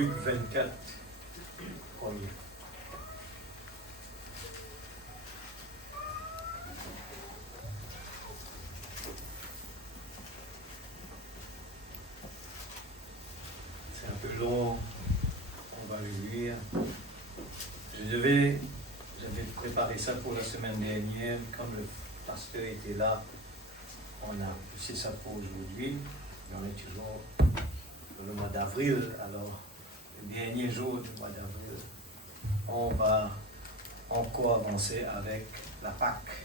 Luc 24, premier. C'est un peu long, on va le lire. J'avais préparé ça pour la semaine dernière, comme le pasteur était là, on a poussé ça pour aujourd'hui. On est toujours dans le mois d'avril, alors le dernier jour du mois d'avril, on va encore avancer avec la Pâque.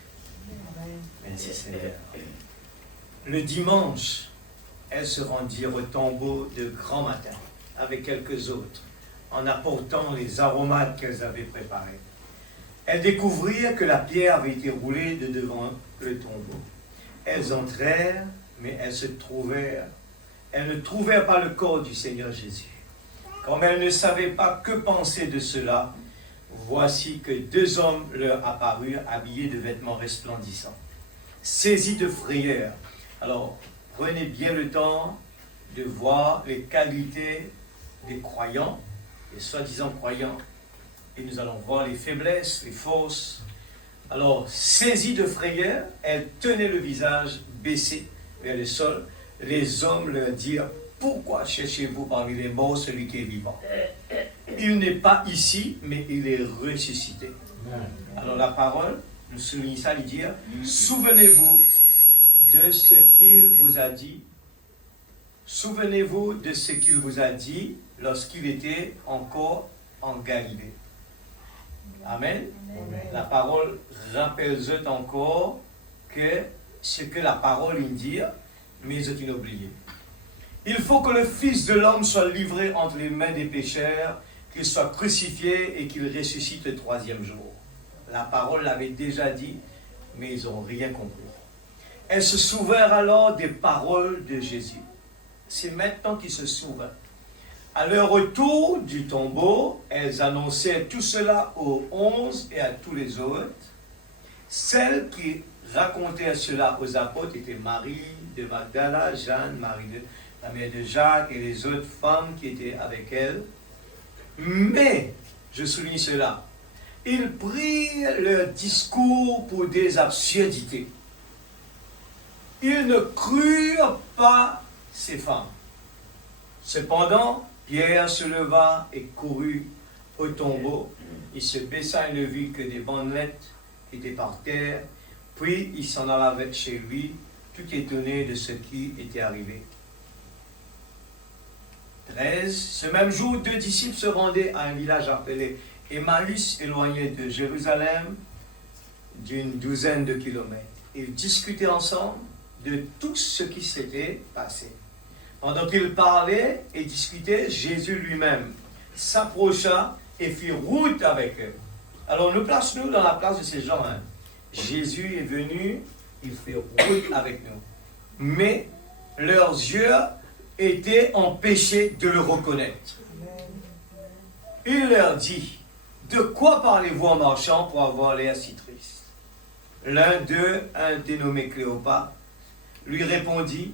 Merci Seigneur. Le dimanche, elles se rendirent au tombeau de grand matin avec quelques autres, en apportant les aromates qu'elles avaient préparés. Elles découvrirent que la pierre avait été roulée de devant le tombeau. Elles entrèrent, mais elles ne trouvèrent pas le corps du Seigneur Jésus. Comme elles ne savaient pas que penser de cela, voici que deux hommes leur apparurent habillés de vêtements resplendissants, saisis de frayeur. Alors, prenez bien le temps de voir les qualités des croyants, les soi-disant croyants, et nous allons voir les faiblesses, les forces. Alors, saisis de frayeur, elles tenaient le visage baissé vers le sol. Les hommes leur dirent: pourquoi cherchez-vous parmi les morts celui qui est vivant? Il n'est pas ici, mais il est ressuscité. Alors la parole nous souligne ça, il dit: souvenez-vous de ce qu'il vous a dit. Souvenez-vous de ce qu'il vous a dit lorsqu'il était encore en Galilée. Amen. Amen. La parole rappelle encore que ce que la parole dit, mais ils ont oublié. Il faut que le Fils de l'homme soit livré entre les mains des pécheurs, qu'il soit crucifié et qu'il ressuscite le troisième jour. La parole l'avait déjà dit, mais ils n'ont rien compris. Elles se souvinrent alors des paroles de Jésus. C'est maintenant qu'ils se souviennent. À leur retour du tombeau, elles annonçaient tout cela aux 11 et à tous les autres. Celles qui racontaient cela aux apôtres étaient Marie de Magdala, Jeanne, la mère de Jacques et les autres femmes qui étaient avec elles. Mais, je souligne cela, ils prirent leur discours pour des absurdités. Ils ne crurent pas ces femmes. Cependant, Pierre se leva et courut au tombeau. Il se baissa et ne vit que des bandelettes qui étaient par terre. Puis il s'en alla chez lui, tout étonné de ce qui était arrivé. 13. Ce même jour, deux disciples se rendaient à un village appelé Emmaüs, éloigné de Jérusalem d'une douzaine de kilomètres. Ils discutaient ensemble de tout ce qui s'était passé. Pendant qu'ils parlaient et discutaient, Jésus lui-même s'approcha et fit route avec eux. Alors nous plaçons-nous dans la place de ces gens. Jésus est venu, il fait route avec nous. Mais leurs yeux étaient empêchés de le reconnaître. Il leur dit: de quoi parlez-vous en marchant pour avoir l'air si triste? L'un d'eux, un dénommé Cléopas, lui répondit: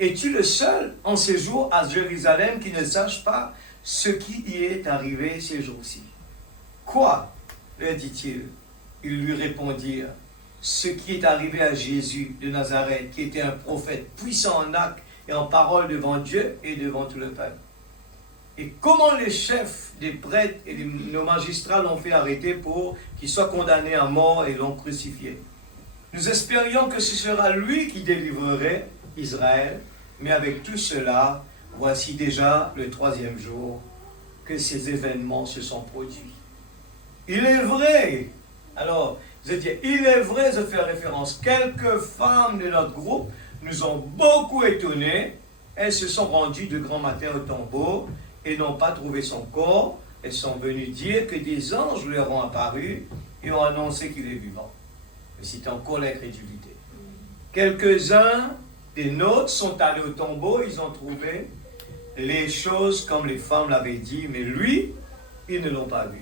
es-tu le seul en ces jours à Jérusalem qui ne sache pas ce qui y est arrivé ces jours-ci? Quoi? Leur dit-il. Ils lui répondirent: ce qui est arrivé à Jésus de Nazareth, qui était un prophète puissant en actes et en parole devant Dieu et devant tout le peuple. Et comment les chefs des prêtres et nos magistrats l'ont fait arrêter pour qu'il soit condamné à mort et l'ont crucifié. Nous espérions que ce sera lui qui délivrerait Israël, mais avec tout cela, voici déjà le troisième jour que ces événements se sont produits. Il est vrai, alors, je dis, il est vrai, je fais référence, quelques femmes de notre groupe nous ont beaucoup étonnés. Elles se sont rendues de grand matin au tombeau et n'ont pas trouvé son corps. Elles sont venues dire que des anges leur ont apparu et ont annoncé qu'il est vivant. Mais c'est encore l'incrédulité. Quelques-uns des nôtres sont allés au tombeau, ils ont trouvé les choses comme les femmes l'avaient dit, mais lui, ils ne l'ont pas vu.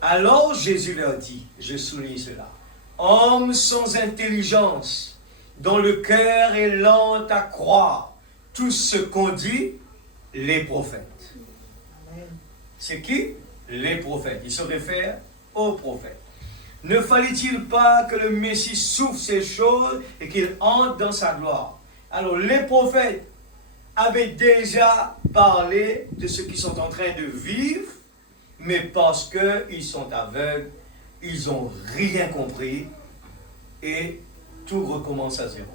Alors Jésus leur dit, je souligne cela: hommes sans intelligence, dont le cœur est lent à croire tout ce qu'ont dit les prophètes. C'est qui? Les prophètes. Il se réfère aux prophètes. Ne fallait-il pas que le Messie souffre ces choses et qu'il entre dans sa gloire? Alors les prophètes avaient déjà parlé de ce qu'ils sont en train de vivre, mais parce qu'ils sont aveugles, ils n'ont rien compris et tout recommence à zéro.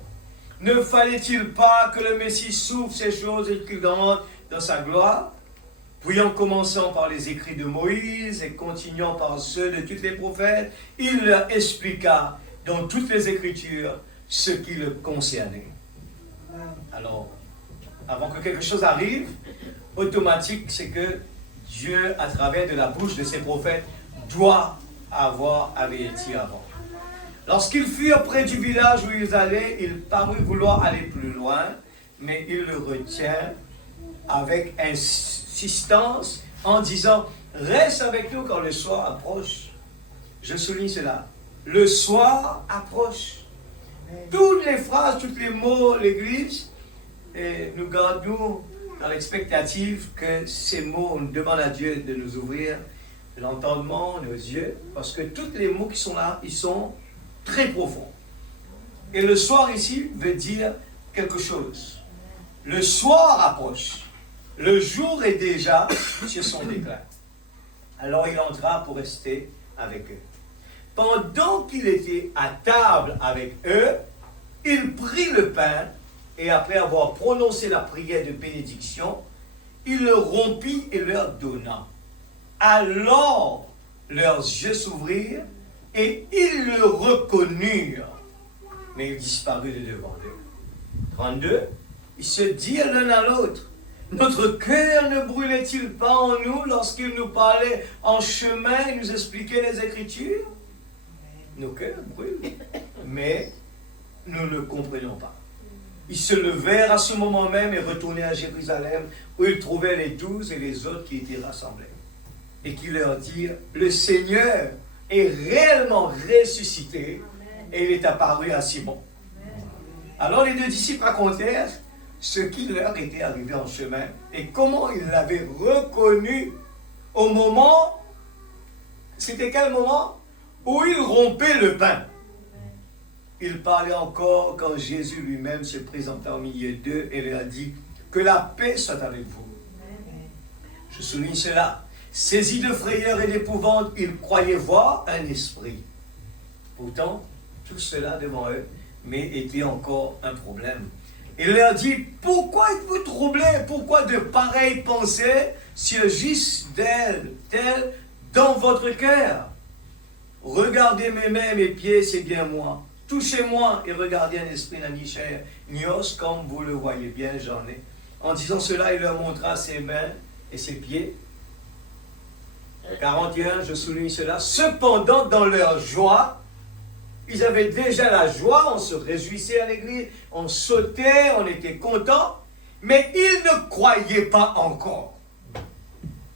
Ne fallait-il pas que le Messie souffre ces choses et qu'il entre dans sa gloire? Puis en commençant par les écrits de Moïse et continuant par ceux de tous les prophètes, il leur expliqua dans toutes les Écritures ce qui le concernait. Alors, avant que quelque chose arrive, automatique, c'est que Dieu, à travers de la bouche de ses prophètes, doit avoir averti avant. Lorsqu'ils furent près du village où ils allaient, il parut vouloir aller plus loin, mais il le retient avec insistance en disant « Reste avec nous quand le soir approche. » Je souligne cela. Le soir approche. Toutes les phrases, tous les mots, l'Église, et nous gardons dans l'expectative que ces mots, on demande à Dieu de nous ouvrir l'entendement, nos yeux, parce que tous les mots qui sont là, ils sont très profonds. Et le soir ici veut dire quelque chose. Le soir approche. Le jour est déjà sur son déclin. Alors il entra pour rester avec eux. Pendant qu'il était à table avec eux, il prit le pain et après avoir prononcé la prière de bénédiction, il le rompit et leur donna. Alors leurs yeux s'ouvrirent et ils le reconnurent, mais il disparut de devant eux. 32. Ils se dirent l'un à l'autre, notre cœur ne brûlait-il pas en nous lorsqu'il nous parlait en chemin et nous expliquait les Écritures? Nos cœurs brûlent, mais nous ne comprenons pas. Ils se levèrent à ce moment même et retournèrent à Jérusalem, où ils trouvaient les 12 et les autres qui étaient rassemblés. Et qui leur dirent, le Seigneur est réellement ressuscité, et il est apparu à Simon. Alors les deux disciples racontèrent ce qui leur était arrivé en chemin, et comment ils l'avaient reconnu au moment, c'était quel moment? Où ils rompaient le pain. Il parlait encore quand Jésus lui-même se présenta au milieu d'eux et leur dit que la paix soit avec vous. Je souligne cela. Saisis de frayeur et d'épouvante, ils croyaient voir un esprit. Pourtant, tout cela devant eux, mais était encore un problème. Il leur dit, pourquoi êtes-vous troublés? Pourquoi de pareilles pensées surgissent d'elles dans votre cœur? Regardez mes mains, mes pieds, c'est bien moi. Touchez-moi et regardez un esprit n'a ni chair ni os, comme vous le voyez bien, j'en ai. En disant cela, il leur montra ses mains et ses pieds. 41, je souligne cela. Cependant, dans leur joie, ils avaient déjà la joie, on se réjouissait à l'église, on sautait, on était content, mais ils ne croyaient pas encore.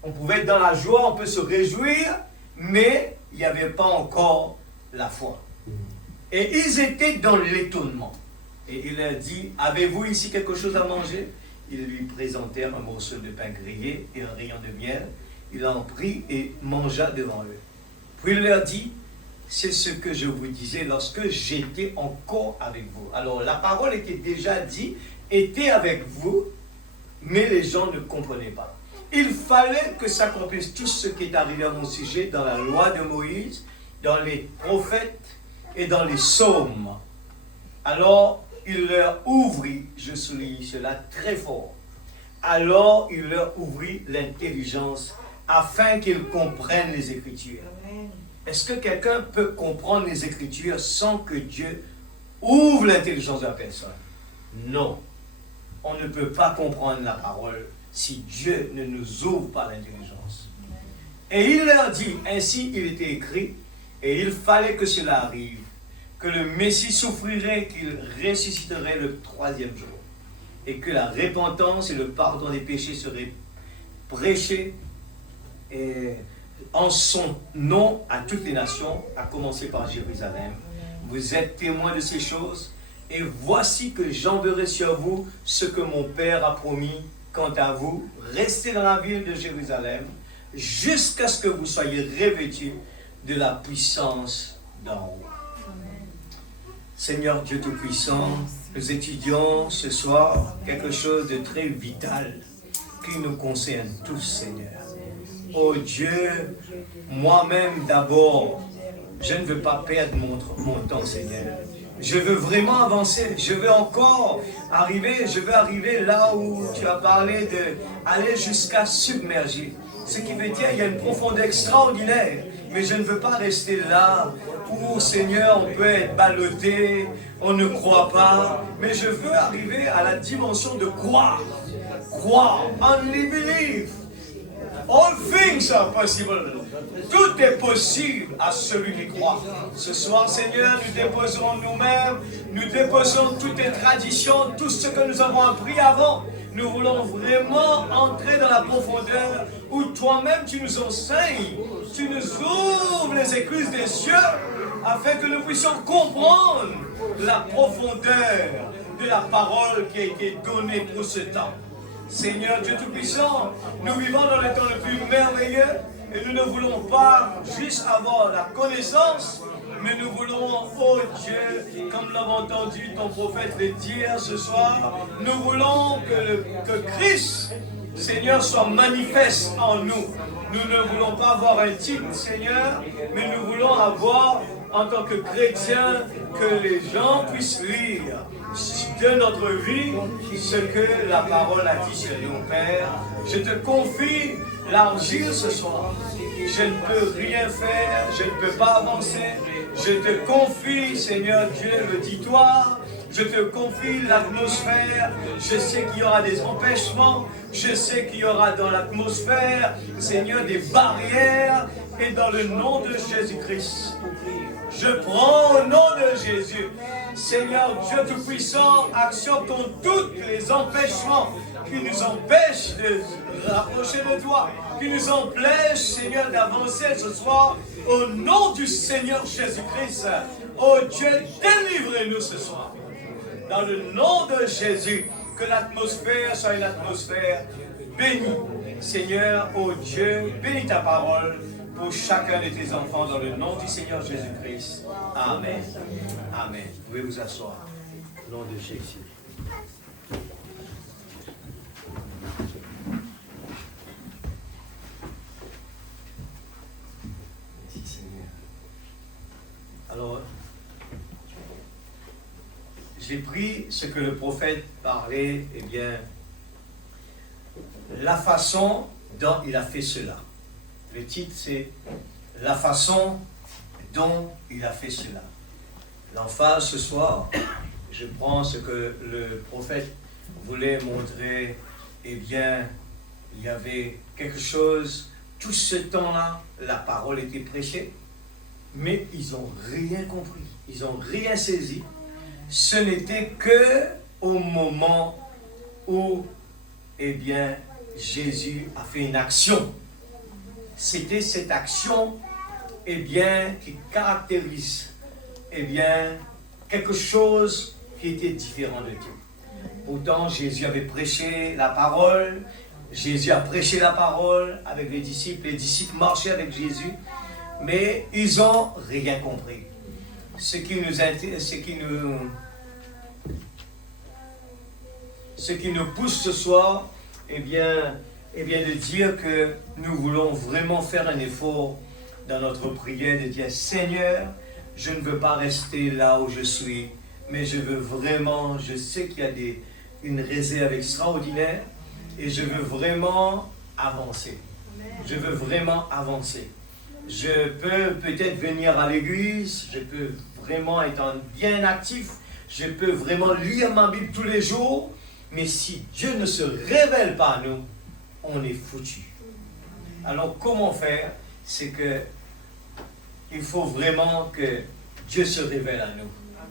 On pouvait être dans la joie, on peut se réjouir, mais il n'y avait pas encore la foi. Et ils étaient dans l'étonnement. Et il leur dit, avez-vous ici quelque chose à manger? Ils lui présentèrent un morceau de pain grillé et un rayon de miel. Il en prit et mangea devant eux. Puis il leur dit, c'est ce que je vous disais lorsque j'étais encore avec vous. Alors la parole était déjà dite, était avec vous, mais les gens ne comprenaient pas. Il fallait que s'accomplisse tout ce qui est arrivé à mon sujet dans la loi de Moïse, dans les prophètes et dans les psaumes. Alors il leur ouvrit, je souligne cela très fort, alors il leur ouvrit l'intelligence afin qu'ils comprennent les Écritures. Est-ce que quelqu'un peut comprendre les Écritures sans que Dieu ouvre l'intelligence de la personne? Non. On ne peut pas comprendre la parole si Dieu ne nous ouvre pas l'intelligence. Et il leur dit, ainsi il était écrit, et il fallait que cela arrive, que le Messie souffrirait, qu'il ressusciterait le 3e jour, et que la repentance et le pardon des péchés seraient prêchés en son nom à toutes les nations, à commencer par Jérusalem. Vous êtes témoins de ces choses, et voici que j'enverrai sur vous ce que mon Père a promis. Quant à vous, restez dans la ville de Jérusalem, jusqu'à ce que vous soyez revêtus de la puissance d'en haut. Seigneur Dieu Tout-Puissant, nous étudions ce soir quelque chose de très vital qui nous concerne tous, Seigneur. Oh Dieu, moi-même d'abord, je ne veux pas perdre mon temps, Seigneur. Je veux vraiment avancer, je veux encore arriver, là où tu as parlé d'aller jusqu'à submerger. Ce qui veut dire qu'il y a une profondeur extraordinaire, mais je ne veux pas rester là où, Seigneur, on peut être ballotté, on ne croit pas, mais je veux arriver à la dimension de croire. Croire, only believe. All things are possible. Tout est possible à celui qui croit. Ce soir, Seigneur, nous déposons nous-mêmes, nous déposons toutes les traditions, tout ce que nous avons appris avant. Nous voulons vraiment entrer dans la profondeur où toi-même tu nous enseignes, tu nous ouvres les écluses des cieux afin que nous puissions comprendre la profondeur de la parole qui a été donnée pour ce temps. Seigneur Dieu Tout-Puissant, nous vivons dans le temps le plus merveilleux et nous ne voulons pas juste avoir la connaissance, mais nous voulons, oh Dieu, comme l'avons entendu ton prophète le dire ce soir, nous voulons que Christ, Seigneur, soit manifeste en nous. Nous ne voulons pas avoir un titre, Seigneur, mais nous voulons avoir, en tant que chrétiens, que les gens puissent lire de notre vie ce que la parole a dit sur nous, Père. Je te confie l'argile ce soir. Je ne peux rien faire, je ne peux pas avancer. Je te confie, Seigneur Dieu, le ditoire. Je te confie l'atmosphère. Je sais qu'il y aura des empêchements. Je sais qu'il y aura dans l'atmosphère, Seigneur, des barrières. Et dans le nom de Jésus-Christ, je prends au nom de Jésus, Seigneur Dieu Tout-Puissant, acceptons tous les empêchements qui nous empêchent de rapprocher de toi, qui nous empêchent, Seigneur, d'avancer ce soir, au nom du Seigneur Jésus-Christ. Oh Dieu, délivrez-nous ce soir. Dans le nom de Jésus, que l'atmosphère soit une atmosphère bénie. Seigneur, oh Dieu, bénis ta parole pour chacun de tes enfants dans le nom du Seigneur Jésus-Christ. Amen. Amen. Vous pouvez vous asseoir. Au nom de Jésus. Merci Seigneur. Alors, j'ai pris ce que le prophète parlait, eh bien, la façon dont il a fait cela. Le titre, c'est « La façon dont il a fait cela ». L'emphase ce soir, je prends ce que le prophète voulait montrer. Eh bien, il y avait quelque chose, tout ce temps-là, la parole était prêchée, mais ils n'ont rien compris, ils n'ont rien saisi. Ce n'était que au moment où, eh bien, Jésus a fait une action. C'était cette action, eh bien, qui caractérise, eh bien, quelque chose qui était différent de tout. Pourtant, Jésus avait prêché la parole, Jésus a prêché la parole avec les disciples marchaient avec Jésus, mais ils n'ont rien compris. Ce qui nous pousse ce soir, eh bien, de dire que nous voulons vraiment faire un effort dans notre prière, de dire, Seigneur, je ne veux pas rester là où je suis, mais je veux vraiment, je sais qu'il y a une réserve extraordinaire, et je veux vraiment avancer. Je veux vraiment avancer. Je peux peut-être venir à l'église, je peux vraiment être bien actif, je peux vraiment lire ma Bible tous les jours, mais si Dieu ne se révèle pas à nous, on est foutu. Alors comment faire? C'est que il faut vraiment que Dieu se révèle à nous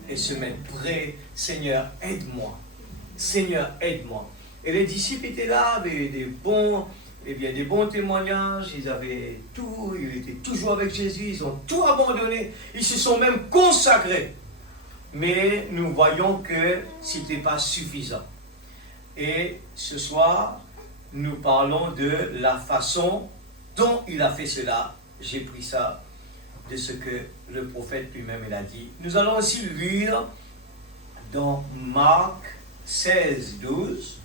et se mettre prêt. Seigneur, aide-moi. Seigneur, aide-moi. Et les disciples étaient là avec des bons témoignages, ils avaient tout, ils étaient toujours avec Jésus, ils ont tout abandonné, ils se sont même consacrés. Mais nous voyons que ce n'était pas suffisant. Et ce soir, nous parlons de la façon dont il a fait cela. J'ai pris ça de ce que le prophète lui-même il a dit. Nous allons aussi lire dans Marc 16, 12.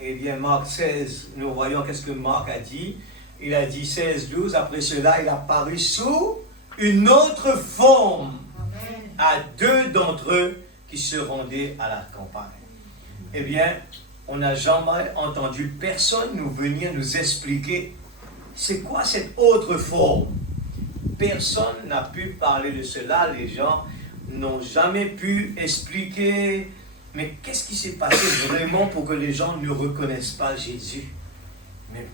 Eh bien, Marc 16, nous voyons qu'est-ce que Marc a dit. Il a dit 16, 12. Après cela, il a paru sous une autre forme à deux d'entre eux qui se rendaient à la campagne. Eh bien, on n'a jamais entendu personne nous venir nous expliquer c'est quoi cette autre forme. Personne n'a pu parler de cela. Les gens n'ont jamais pu expliquer mais qu'est-ce qui s'est passé vraiment pour que les gens ne reconnaissent pas Jésus. Mais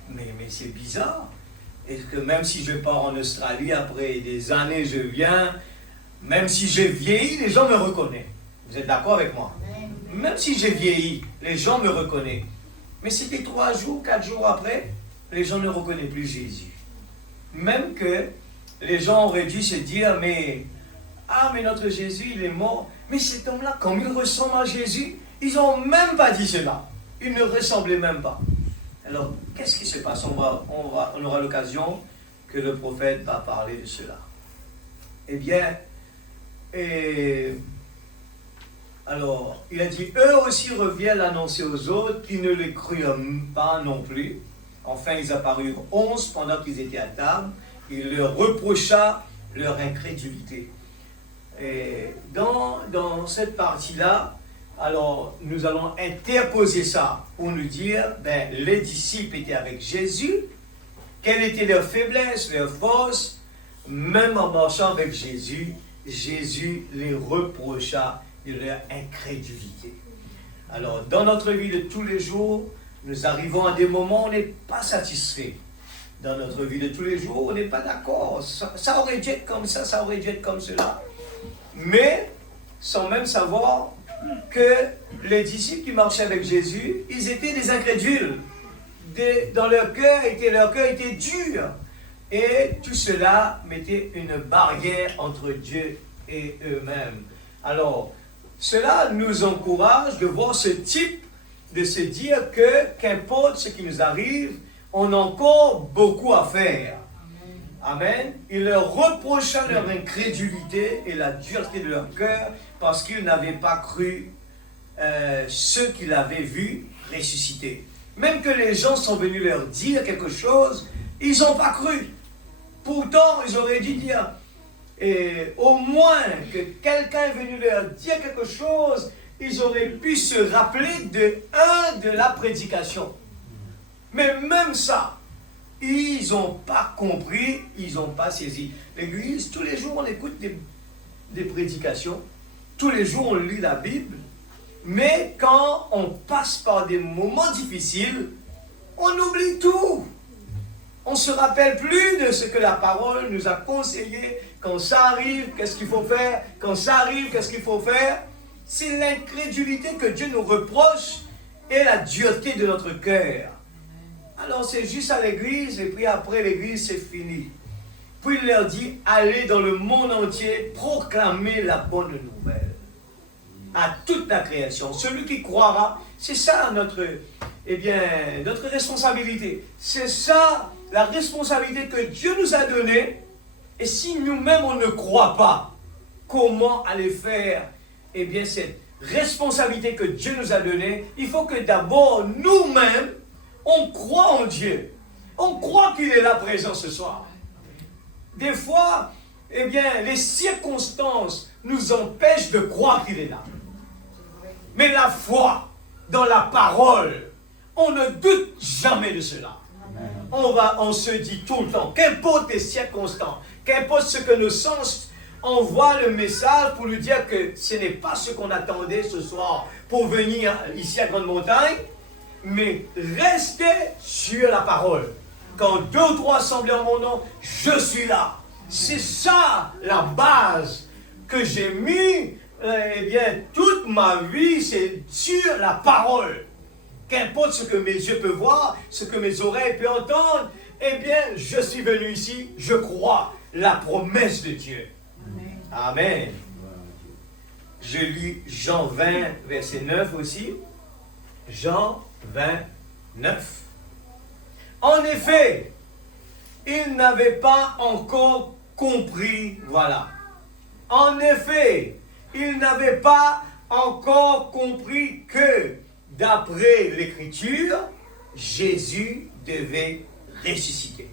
c'est bizarre. Est-ce que même si je pars en Australie, après des années je viens, même si j'ai vieilli, les gens me reconnaissent. Vous êtes d'accord avec moi? Même si j'ai vieilli, les gens me reconnaissent. Mais c'était 3 jours, 4 jours après, les gens ne reconnaissent plus Jésus. Même que les gens auraient dû se dire, mais notre Jésus, il est mort. Mais cet homme-là, comme il ressemble à Jésus, ils n'ont même pas dit cela. Il ne ressemblait même pas. Alors, qu'est-ce qui se passe? On aura l'occasion que le prophète va parler de cela. Eh bien, alors, il a dit, eux aussi reviennent l'annoncer aux autres qui ne les crurent pas non plus. Enfin, ils apparurent 11 pendant qu'ils étaient à table. Il leur reprocha leur incrédulité. Et dans cette partie-là, alors nous allons interposer ça pour nous dire, les disciples étaient avec Jésus, quelle était leur faiblesse, leur force, même en marchant avec Jésus, Jésus les reprocha de leur incrédulité. Alors, dans notre vie de tous les jours, nous arrivons à des moments où on n'est pas satisfait. Dans notre vie de tous les jours, on n'est pas d'accord. Ça aurait dû être comme ça aurait dû être comme cela. Mais, sans même savoir que les disciples qui marchaient avec Jésus, ils étaient des incrédules. Dans leur cœur était dur. Et tout cela mettait une barrière entre Dieu et eux-mêmes. Alors, cela nous encourage de voir ce type, de se dire que, qu'importe ce qui nous arrive, on a encore beaucoup à faire. Amen. Il leur reprocha leur incrédulité et la dureté de leur cœur parce qu'ils n'avaient pas cru ceux qu'ils avaient vus ressusciter. Même que les gens sont venus leur dire quelque chose, ils n'ont pas cru. Pourtant, ils auraient dû dire, et au moins que quelqu'un est venu leur dire quelque chose, ils auraient pu se rappeler de la prédication. Mais même ça, ils n'ont pas compris, ils n'ont pas saisi. L'Église, tous les jours, on écoute des prédications, tous les jours, on lit la Bible, mais quand on passe par des moments difficiles, on oublie tout. On ne se rappelle plus de ce que la parole nous a conseillé. Quand ça arrive, qu'est-ce qu'il faut faire? Quand ça arrive, qu'est-ce qu'il faut faire? C'est l'incrédulité que Dieu nous reproche et la dureté de notre cœur. Alors c'est juste à l'église, et puis après l'église, c'est fini. Puis il leur dit, allez dans le monde entier, proclamer la bonne nouvelle à toute la création. Celui qui croira, c'est ça notre responsabilité. C'est ça la responsabilité que Dieu nous a donnée. Et si nous-mêmes on ne croit pas, comment aller faire cette responsabilité que Dieu nous a donnée? Il faut que d'abord nous-mêmes, on croit en Dieu. On croit qu'il est là présent ce soir. Des fois, les circonstances nous empêchent de croire qu'il est là. Mais la foi dans la parole, on ne doute jamais de cela. On se dit tout le temps, qu'importe les circonstances, qu'importe ce que nos sens envoient le message pour nous dire que ce n'est pas ce qu'on attendait ce soir pour venir ici à Grande Montagne, mais restez sur la parole. Quand 2 ou 3 assemblés en mon nom, je suis là. C'est ça la base que j'ai mis, toute ma vie, c'est sur la parole. Qu'importe ce que mes yeux peuvent voir, ce que mes oreilles peuvent entendre, je suis venu ici, je crois la promesse de Dieu. Amen. Je lis Jean 20, verset 9 aussi. Jean 20, 9. En effet, ils n'avaient pas encore compris, voilà. En effet, ils n'avaient pas encore compris que, d'après l'Écriture, Jésus devait ressusciter.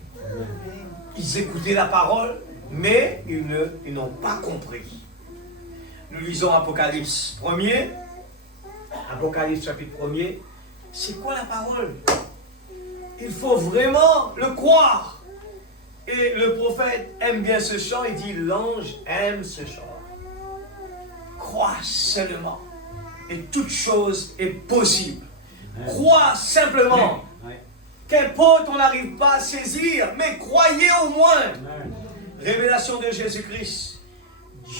Ils écoutaient la parole, mais ils n'ont pas compris. Nous lisons Apocalypse 1er. Apocalypse chapitre 1er. C'est quoi la parole? Il faut vraiment le croire. Et le prophète aime bien ce chant. Il dit, l'ange aime ce chant. Crois seulement. Et toute chose est possible. Crois simplement. Qu'importe on n'arrive pas à saisir, mais croyez au moins. Révélation de Jésus-Christ.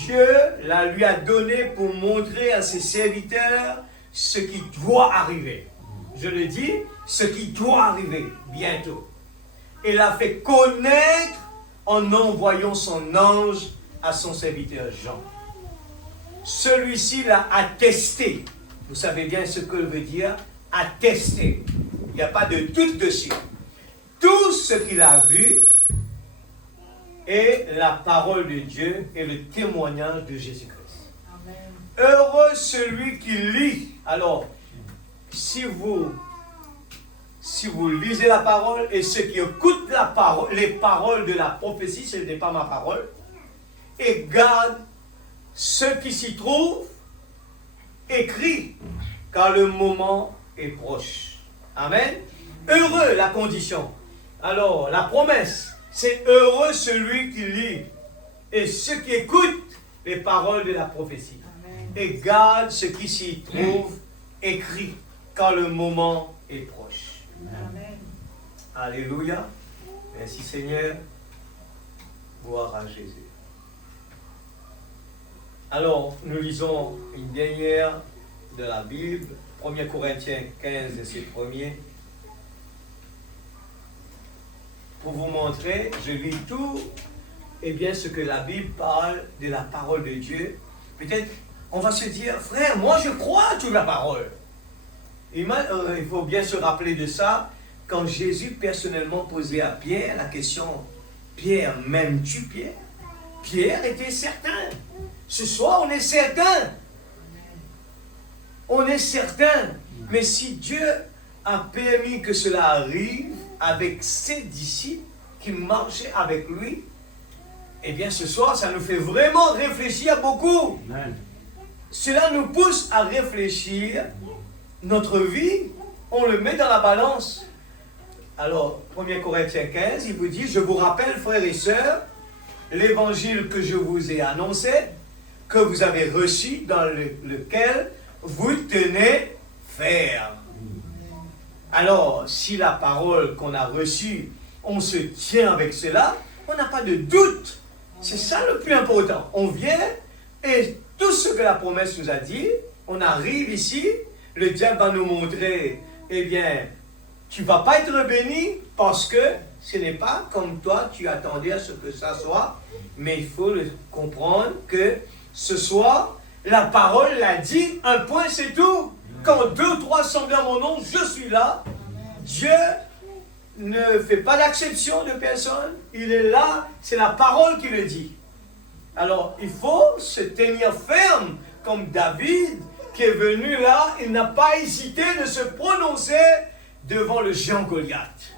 Dieu la lui a donné pour montrer à ses serviteurs ce qui doit arriver. Je le dis, ce qui doit arriver bientôt. Il l'a fait connaître en envoyant son ange à son serviteur Jean. Celui-ci l'a attesté. Vous savez bien ce que veut dire attester. Il n'y a pas de doute dessus. Tout ce qu'il a vu est la parole de Dieu et le témoignage de Jésus-Christ. Heureux celui qui lit. Alors, si vous lisez la parole et ceux qui écoutent la parole, les paroles de la prophétie, ce n'est pas ma parole, et gardent ce qui s'y trouve, écrit, car le moment est proche. Amen. Heureux la condition. Alors, la promesse, c'est heureux celui qui lit et ceux qui écoutent les paroles de la prophétie. Amen. Et gardent ce qui s'y trouve écrit, car le moment est proche. Amen. Alléluia. Merci Seigneur. Gloire à Jésus. Alors, nous lisons une dernière de la Bible, 1 Corinthiens 15, verset 1er. Pour vous montrer, je lis tout, et bien ce que la Bible parle de la parole de Dieu. Peut-être, on va se dire, frère, moi je crois à toute la parole. Il faut bien se rappeler de ça, quand Jésus personnellement posait à Pierre la question, Pierre, m'aimes-tu Pierre? Pierre était certain. Ce soir, on est certain. On est certain. Mais si Dieu a permis que cela arrive avec ses disciples qui marchaient avec lui, eh bien ce soir, ça nous fait vraiment réfléchir beaucoup. Amen. Cela nous pousse à réfléchir. Notre vie, on le met dans la balance. Alors, 1 Corinthiens 15, il vous dit, je vous rappelle, frères et sœurs, l'évangile que je vous ai annoncé, que vous avez reçu, dans lequel vous tenez ferme. Alors, si la parole qu'on a reçue, on se tient avec cela, on n'a pas de doute. C'est ça le plus important. On vient et tout ce que la promesse nous a dit, on arrive ici, le diable va nous montrer, eh bien, tu ne vas pas être béni parce que ce n'est pas comme toi tu attendais à ce que ça soit, mais il faut comprendre que ce soir, la parole l'a dit, un point c'est tout. Quand 2 ou 3 sont dans mon nom, je suis là. Dieu ne fait pas d'acception de personne. Il est là, c'est la parole qui le dit. Alors, il faut se tenir ferme, comme David, qui est venu là, il n'a pas hésité de se prononcer devant le géant Goliath.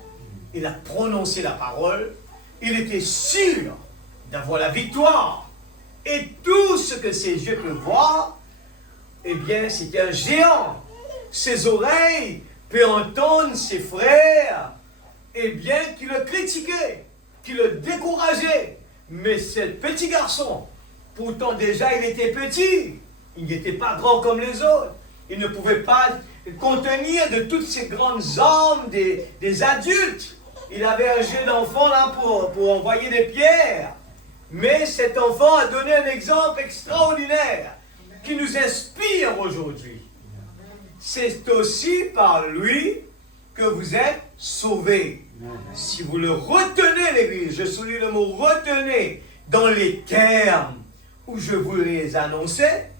Il a prononcé la parole, il était sûr d'avoir la victoire. Et tout ce que ses yeux peuvent voir, eh bien, c'était un géant. Ses oreilles peuvent entendre ses frères, eh bien, qui le critiquaient, qui le décourageaient. Mais ce petit garçon, pourtant déjà il était petit, il n'était pas grand comme les autres. Il ne pouvait pas contenir de toutes ces grandes armes des adultes. Il avait un jeu d'enfant là pour envoyer des pierres. Mais cet enfant a donné un exemple extraordinaire qui nous inspire aujourd'hui. C'est aussi par lui que vous êtes sauvés. Si vous le retenez, l'Église, je souligne le mot retenez, dans les termes où je vous les annonçais,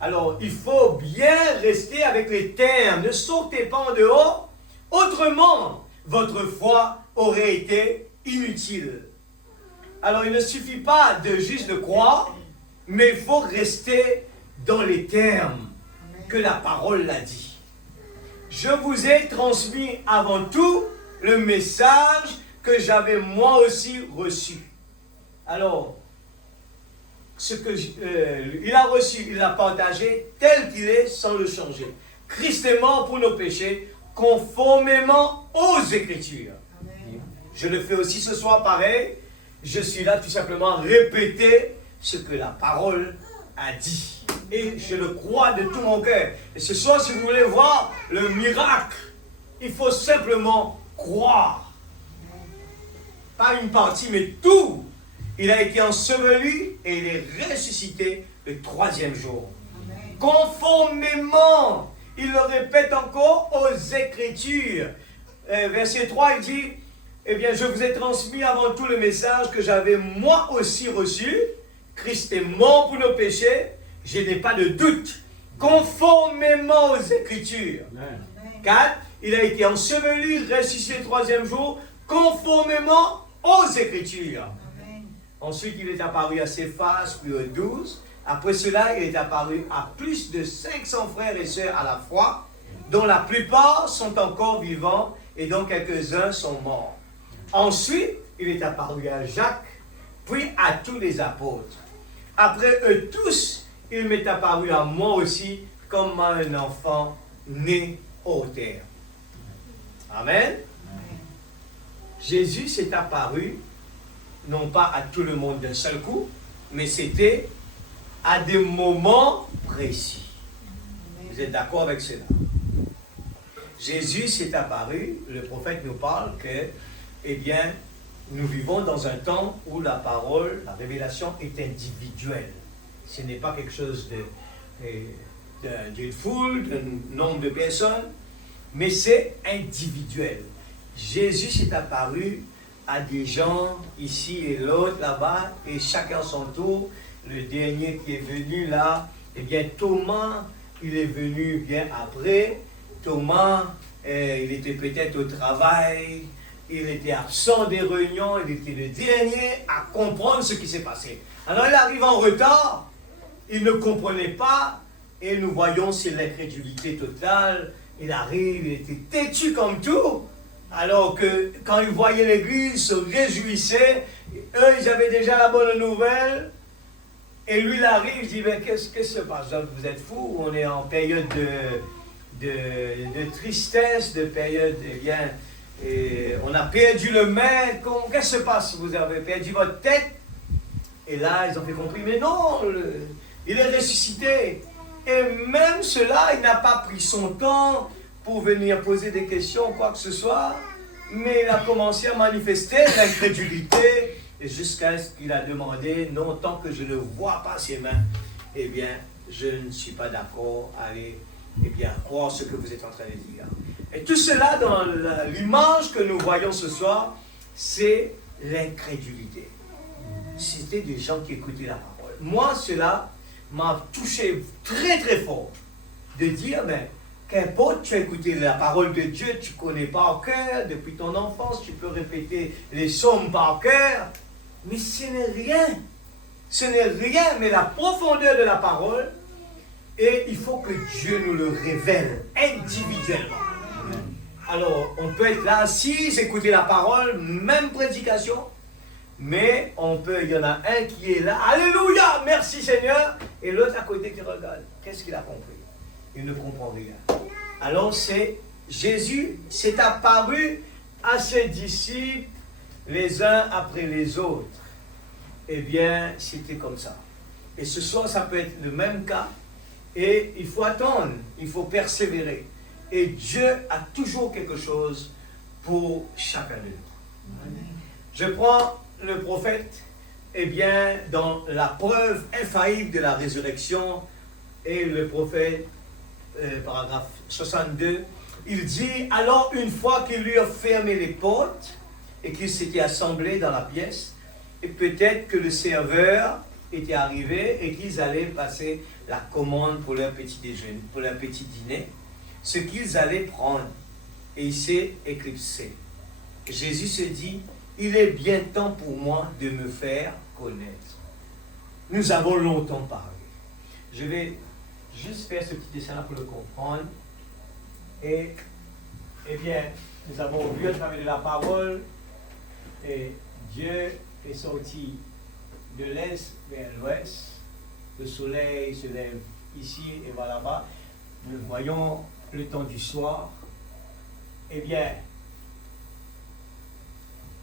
alors il faut bien rester avec les termes. Ne sautez pas en dehors. Autrement, votre foi aurait été inutile. Alors il ne suffit pas de juste de croire, mais il faut rester dans les termes que la parole l'a dit. Je vous ai transmis avant tout le message que j'avais moi aussi reçu. Alors, ce que il a reçu, il l'a partagé tel qu'il est sans le changer. Christ est mort pour nos péchés, conformément aux Écritures. Amen. Je le fais aussi ce soir pareil. Je suis là tout simplement à répéter ce que la parole a dit. Et je le crois de tout mon cœur. Et ce soir, si vous voulez voir le miracle, il faut simplement croire. Pas une partie, mais tout. Il a été enseveli et il est ressuscité le 3e jour. Amen. Conformément, il le répète encore, aux Écritures. Verset 3, il dit, eh bien, je vous ai transmis avant tout le message que j'avais moi aussi reçu. Christ est mort pour nos péchés. Je n'ai pas de doute. Conformément aux Écritures. Amen. 4, il a été enseveli, ressuscité le 3e jour, conformément aux Écritures. Ensuite, il est apparu à Céphas, puis aux 12. Après cela, il est apparu à plus de 500 frères et sœurs à la fois, dont la plupart sont encore vivants et dont quelques-uns sont morts. Ensuite, il est apparu à Jacques, puis à tous les apôtres. Après eux tous, il m'est apparu à moi aussi comme à un enfant né aux terres. Amen. Jésus s'est apparu non pas à tout le monde d'un seul coup, mais c'était à des moments précis. Vous êtes d'accord avec cela? Jésus s'est apparu, le prophète nous parle que, eh bien, nous vivons dans un temps où la parole, la révélation est individuelle. Ce n'est pas quelque chose d'une foule, d'un nombre de personnes, mais c'est individuel. Jésus s'est apparu à des gens ici et l'autre là-bas, et chacun son tour. Le dernier qui est venu là, eh bien Thomas, il est venu bien après. Thomas, il était peut-être au travail, il était absent des réunions, il était le dernier à comprendre ce qui s'est passé. Alors il arrive en retard, il ne comprenait pas, et nous voyons c'est l'incrédulité totale. Il arrive, il était têtu comme tout. Alors que quand ils voyaient l'église, ils se réjouissaient. Eux, ils avaient déjà la bonne nouvelle. Et lui, il arrive, il dit, mais qu'est-ce qui se passe? Vous êtes fous? On est en période de tristesse, de période, eh bien, on a perdu le maître. Qu'est-ce qui se passe? Vous avez perdu votre tête? Et là, ils ont fait compris, mais non, il est ressuscité. Et même cela, il n'a pas pris son temps pour venir poser des questions, quoi que ce soit, mais il a commencé à manifester l'incrédulité jusqu'à ce qu'il a demandé, non, tant que je ne vois pas ses mains, eh bien, je ne suis pas d'accord à aller, eh bien, croire ce que vous êtes en train de dire. Et tout cela, dans l'image que nous voyons ce soir, c'est l'incrédulité. C'était des gens qui écoutaient la parole. Moi, cela m'a touché très très fort de dire, mais qu'importe, tu as écouté la parole de Dieu, tu connais par cœur, depuis ton enfance, tu peux répéter les psaumes par cœur, mais ce n'est rien. Ce n'est rien, mais la profondeur de la parole, et il faut que Dieu nous le révèle individuellement. Alors, on peut être là assis, écouter la parole, même prédication, mais il y en a un qui est là, alléluia, merci Seigneur, et l'autre à côté qui regarde. Qu'est-ce qu'il a compris? Il ne comprend rien. Alors Jésus s'est apparu à ses disciples les uns après les autres. Eh bien, c'était comme ça. Et ce soir, ça peut être le même cas. Et il faut attendre, il faut persévérer. Et Dieu a toujours quelque chose pour chacun de nous. Je prends le prophète, eh bien, dans la preuve infaillible de la résurrection, et le prophète, paragraphe 62, il dit, alors une fois qu'il lui a fermé les portes, et qu'ils s'étaient assemblés dans la pièce, et peut-être que le serveur était arrivé, et qu'ils allaient passer la commande pour leur petit déjeuner, pour leur petit dîner, ce qu'ils allaient prendre, et il s'est éclipsé. Jésus se dit, il est bien temps pour moi de me faire connaître. Nous avons longtemps parlé. Je vais juste faire ce petit dessin-là pour le comprendre. Et, eh bien, nous avons vu à travers de la parole, et Dieu est sorti de l'est vers l'ouest. Le soleil se lève ici et va là-bas. Nous voyons le temps du soir. Eh bien,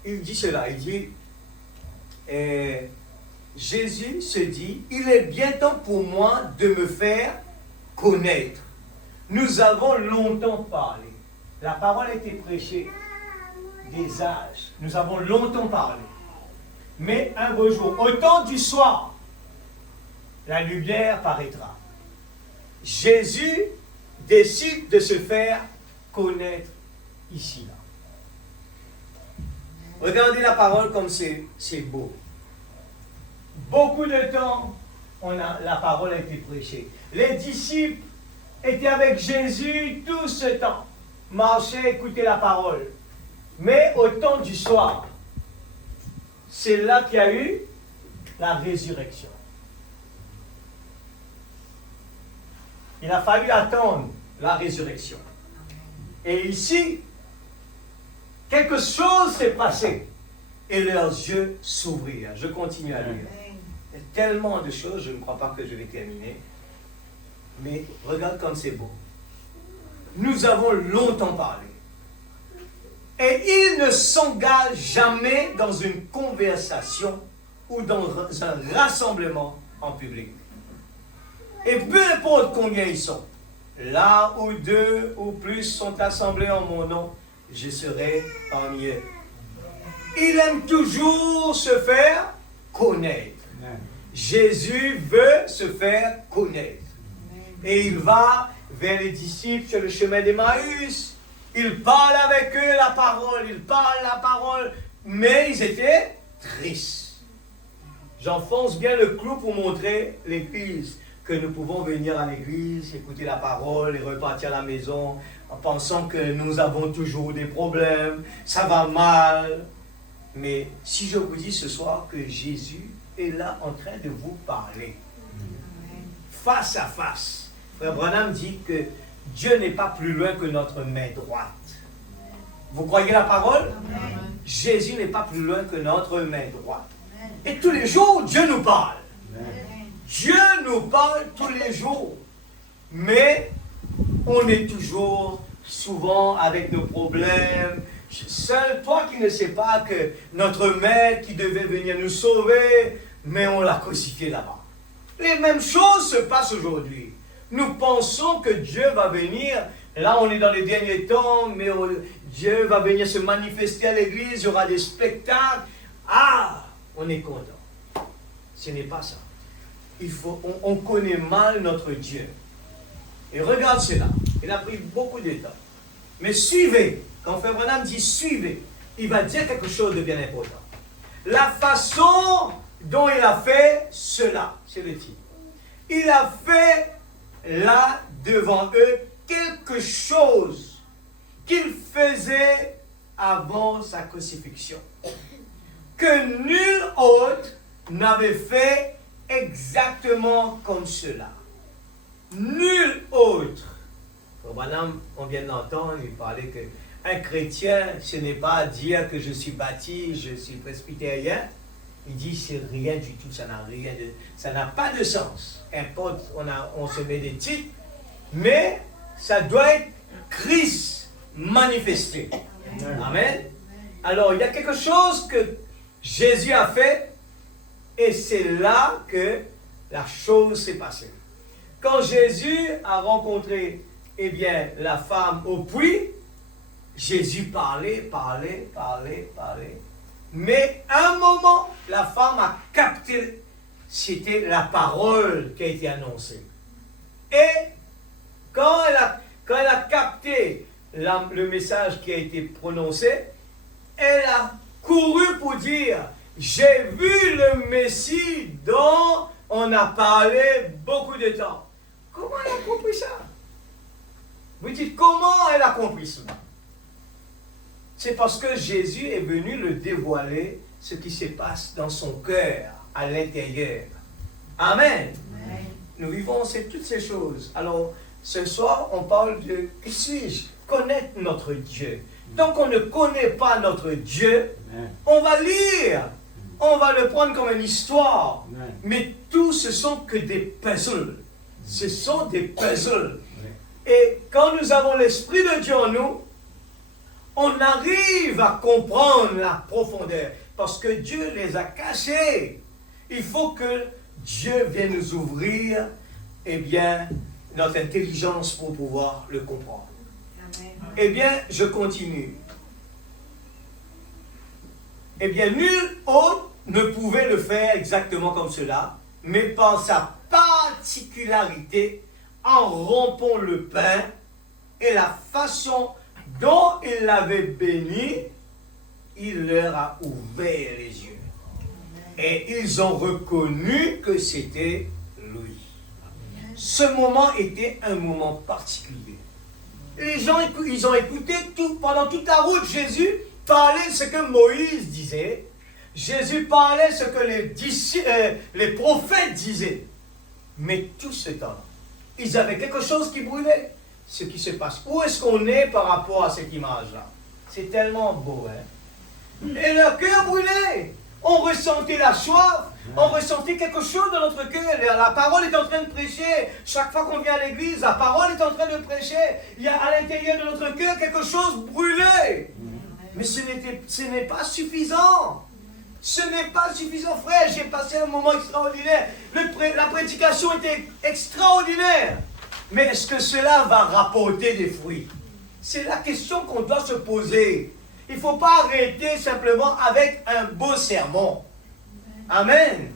il dit cela, il dit, Jésus se dit, il est bien temps pour moi de me faire connaître. Nous avons longtemps parlé. La parole a été prêchée des âges. Nous avons longtemps parlé. Mais un beau jour, au temps du soir, la lumière paraîtra. Jésus décide de se faire connaître ici, là. Regardez la parole comme c'est beau. Beaucoup de temps, la parole a été prêchée. Les disciples étaient avec Jésus tout ce temps. Marchaient, écoutaient la parole. Mais au temps du soir, c'est là qu'il y a eu la résurrection. Il a fallu attendre la résurrection. Et ici, quelque chose s'est passé. Et leurs yeux s'ouvrirent. Je continue à lire. Il y a tellement de choses, je ne crois pas que je vais terminer. Mais regarde comme c'est beau. Nous avons longtemps parlé. Et il ne s'engage jamais dans une conversation ou dans un rassemblement en public. Et peu importe combien ils sont, là où 2 ou plus sont assemblés en mon nom, je serai parmi eux. Il aime toujours se faire connaître. Jésus veut se faire connaître. Et il va vers les disciples sur le chemin d'Emmaüs. Il parle avec eux la parole, il parle la parole, mais ils étaient tristes. J'enfonce bien le clou pour montrer l'église, que nous pouvons venir à l'église, écouter la parole et repartir à la maison en pensant que nous avons toujours des problèmes, ça va mal. Mais si je vous dis ce soir que Jésus est là en train de vous parler, face à face, Frère Branham dit que Dieu n'est pas plus loin que notre main droite. Vous croyez la parole? Amen. Jésus n'est pas plus loin que notre main droite. Amen. Et tous les jours, Dieu nous parle. Amen. Dieu nous parle tous les jours. Mais on est toujours souvent avec nos problèmes. Seul toi qui ne sais pas que notre maître qui devait venir nous sauver, mais on l'a crucifié là-bas. Les mêmes choses se passent aujourd'hui. Nous pensons que Dieu va venir. Là, on est dans les derniers temps, mais Dieu va venir se manifester à l'église. Il y aura des spectacles. Ah, on est content. Ce n'est pas ça. On connaît mal notre Dieu. Et regarde cela. Il a pris beaucoup de temps. Mais suivez. Quand Frère Branham dit suivez, il va dire quelque chose de bien important. La façon dont il a fait cela, c'est le titre. Il a fait là, devant eux, quelque chose qu'il faisait avant sa crucifixion, que nul autre n'avait fait exactement comme cela. Nul autre. Madame, on vient d'entendre, il parlait que un chrétien, ce n'est pas dire que je suis baptiste, je suis presbytérien. Il dit c'est rien du tout, ça n'a pas de sens. Importe, on se met des titres, mais ça doit être Christ manifesté. Amen. Alors il y a quelque chose que Jésus a fait, et c'est là que la chose s'est passée. Quand Jésus a rencontré, eh bien, la femme au puits, Jésus parlait. Mais à un moment, la femme a capté, c'était la parole qui a été annoncée. Et quand elle a capté le message qui a été prononcé, elle a couru pour dire, j'ai vu le Messie dont on a parlé beaucoup de temps. Comment elle a compris ça? Vous dites, comment elle a compris ça? C'est parce que Jésus est venu le dévoiler, ce qui se passe dans son cœur, à l'intérieur. Amen. Amen. Nous vivons toutes ces choses. Alors, ce soir, on parle de qui suis-je? Connaître notre Dieu. Tant qu'on ne connaît pas notre Dieu, on va lire. On va le prendre comme une histoire. Mais tout, ce sont que des puzzles. Ce sont des puzzles. Et quand nous avons l'Esprit de Dieu en nous, on arrive à comprendre la profondeur. Parce que Dieu les a cachés. Il faut que Dieu vienne nous ouvrir, eh bien, notre intelligence pour pouvoir le comprendre. Amen. Eh bien, je continue. Eh bien, nul autre ne pouvait le faire exactement comme cela, mais par sa particularité, en rompant le pain et la façon dont il l'avait béni, il leur a ouvert les yeux. Et ils ont reconnu que c'était lui. Ce moment était un moment particulier. Les gens, ils ont écouté pendant toute la route. Jésus parlait ce que Moïse disait. Jésus parlait ce que les prophètes disaient. Mais tout ce temps, ils avaient quelque chose qui brûlait. Ce qui se passe. Où est-ce qu'on est par rapport à cette image-là? C'est tellement beau, hein? Et leur cœur brûlait. On ressentait la soif. On ressentait quelque chose dans notre cœur. La parole est en train de prêcher. Chaque fois qu'on vient à l'église, la parole est en train de prêcher. Il y a à l'intérieur de notre cœur quelque chose brûlé. Mais ce n'est pas suffisant. Ce n'est pas suffisant, frère. J'ai passé un moment extraordinaire. La prédication était extraordinaire. Mais est-ce que cela va rapporter des fruits? C'est la question qu'on doit se poser. Il ne faut pas arrêter simplement avec un beau sermon. Amen.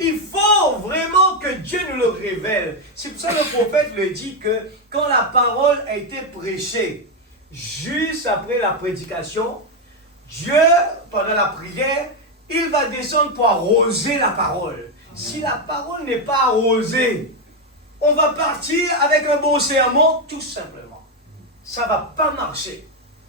Il faut vraiment que Dieu nous le révèle. C'est pour ça que le prophète le dit que quand la parole a été prêchée, juste après la prédication, Dieu, pendant la prière, il va descendre pour arroser la parole. Si la parole n'est pas arrosée, on va partir avec un bon sermon, tout simplement. Ça ne va pas marcher.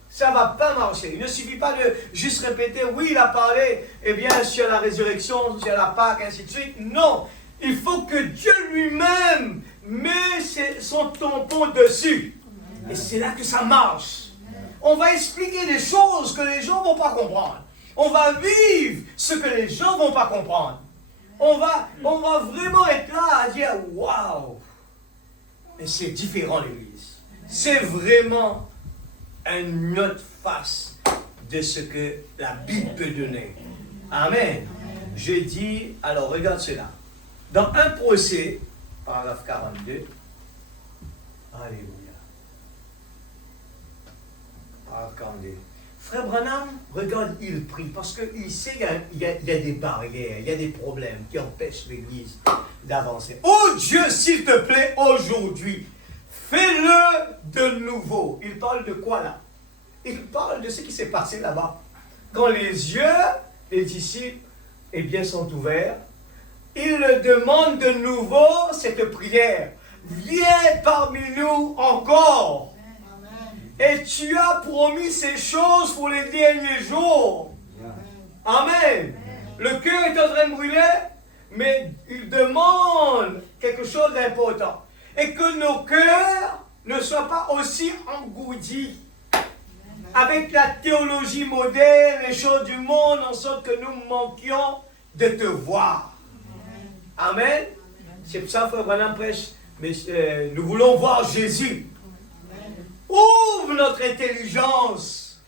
Ça ne va pas marcher. Il ne suffit pas de juste répéter, oui, il a parlé, eh bien, sur la résurrection, sur la Pâque, ainsi de suite. Non, il faut que Dieu lui-même met son tampon dessus. Et c'est là que ça marche. On va expliquer des choses que les gens ne vont pas comprendre. On va vivre ce que les gens ne vont pas comprendre. On va vraiment être là à dire, waouh! Et c'est différent, l'Église. C'est vraiment une autre face de ce que la Bible peut donner. Amen. Je dis, alors regarde cela. Dans un procès, paragraphe 42, alléluia. Paragraphe 42. Frère Branham, regarde, il prie, parce qu'il sait qu'il y a des barrières, il y a des problèmes qui empêchent l'Église d'avancer. Oh Dieu, s'il te plaît, aujourd'hui, fais-le de nouveau. Il parle de quoi là? Il parle de ce qui s'est passé là-bas. Quand les yeux des disciples, eh bien, sont ouverts, il demande de nouveau cette prière. Viens parmi nous encore. Et tu as promis ces choses pour les derniers jours. Amen. Le cœur est en train de brûler, mais il demande quelque chose d'important. Et que nos cœurs ne soient pas aussi engourdis avec la théologie moderne, les choses du monde, en sorte que nous manquions de te voir. Amen. C'est pour ça que Frère Branham prêche. Mais nous voulons voir Jésus. Ouvre notre intelligence.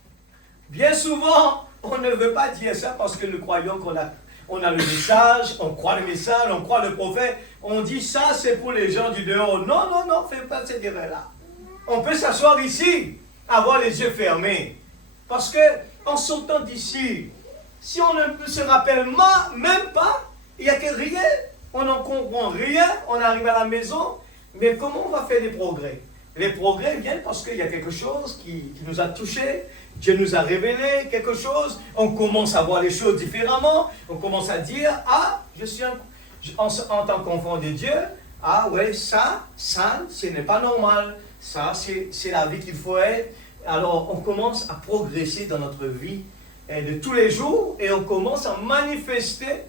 Bien souvent, on ne veut pas dire ça parce que nous croyons qu'on a le message, on croit le message, on croit le prophète. On dit ça, c'est pour les gens du dehors. Non, non, non, fais pas cette erreur-là. On peut s'asseoir ici, avoir les yeux fermés. Parce que, en sortant d'ici, si on ne se rappelle même pas, il n'y a que rien, on n'en comprend rien, on arrive à la maison, mais comment on va faire des progrès? Les progrès viennent parce qu'il y a quelque chose qui nous a touchés, Dieu nous a révélé quelque chose, on commence à voir les choses différemment, on commence à dire, ah, je suis en tant qu'enfant de Dieu, ah ouais, ça, ce n'est pas normal, ça, c'est la vie qu'il faut être, alors on commence à progresser dans notre vie de tous les jours et on commence à manifester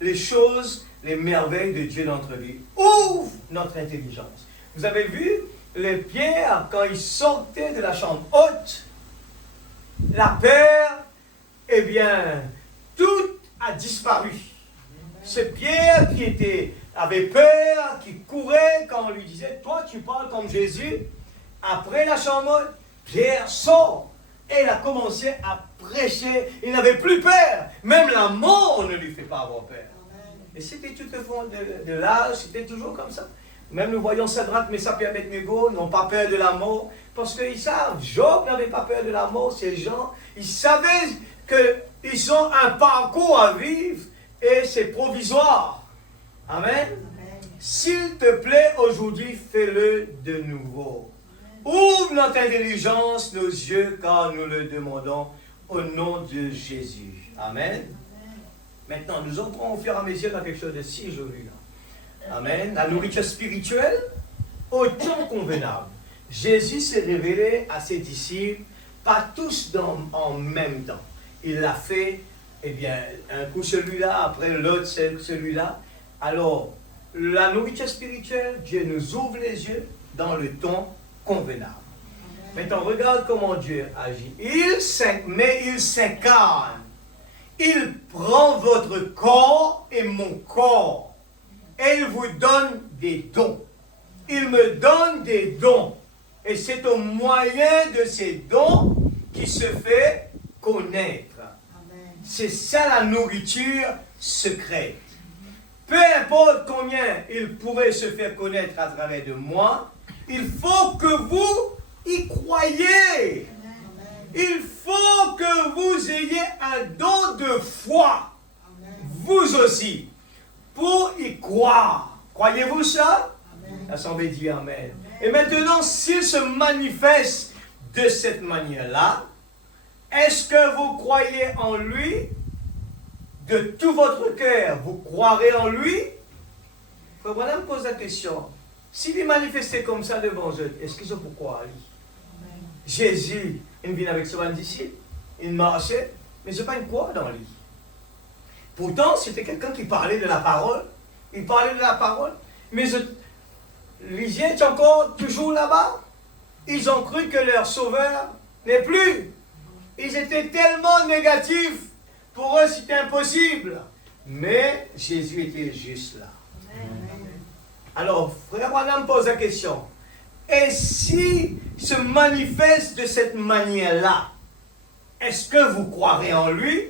les choses, les merveilles de Dieu dans notre vie. Ouvre notre intelligence. Vous avez vu les pierres quand ils sortaient de la chambre haute, la peur, eh bien, tout a disparu. Ces pierres qui avaient peur, qui couraient quand on lui disait, toi tu parles comme Jésus, après la chambre haute, Pierre sort. Et il a commencé à prêcher. Il n'avait plus peur. Même la mort ne lui fait pas avoir peur. Et c'était tout le fond de l'âge, c'était toujours comme ça. Même nous voyons Shadrach, Meshach et Abednego n'ont pas peur de la mort. Parce qu'ils savent, Job n'avait pas peur de la mort. Ces gens, ils savaient qu'ils ont un parcours à vivre et c'est provisoire. Amen. S'il te plaît, aujourd'hui, fais-le de nouveau. Ouvre notre intelligence, nos yeux, car nous le demandons au nom de Jésus. Amen. Maintenant, nous entrons au fur et à mesure dans quelque chose de si joli. Amen. La nourriture spirituelle, au temps convenable. Jésus s'est révélé à ses disciples, pas tous en même temps. Il l'a fait, eh bien, un coup celui-là, après l'autre celui-là. Alors, la nourriture spirituelle, Dieu nous ouvre les yeux dans le temps convenable. Maintenant, regarde comment Dieu agit. Mais il s'incarne. Il prend votre corps et mon corps. Et il vous donne des dons. Il me donne des dons. Et c'est au moyen de ces dons qu'il se fait connaître. C'est ça la nourriture secrète. Peu importe combien il pourrait se faire connaître à travers de moi, il faut que vous y croyez. Il faut que vous ayez un don de foi, vous aussi, pour y croire. Croyez-vous ça? L'Assemblée dit Amen. Et maintenant, s'il se manifeste de cette manière-là, est-ce que vous croyez en lui de tout votre cœur? Vous croirez en lui? Frère Branham me pose la question. S'il est manifesté comme ça devant eux, est-ce qu'ils ont pourquoi lui? Jésus, il vient avec ses disciples, il marchait, mais je n'ai pas une croix dans lui. Pourtant, c'était quelqu'un qui parlait de la parole. Il parlait de la parole, mais les gens sont encore toujours là-bas. Ils ont cru que leur sauveur n'est plus. Ils étaient tellement négatifs. Pour eux, c'était impossible. Mais Jésus était juste là. Alors, frère Branham pose la question. Et s'il se manifeste de cette manière-là, est-ce que vous croirez en lui?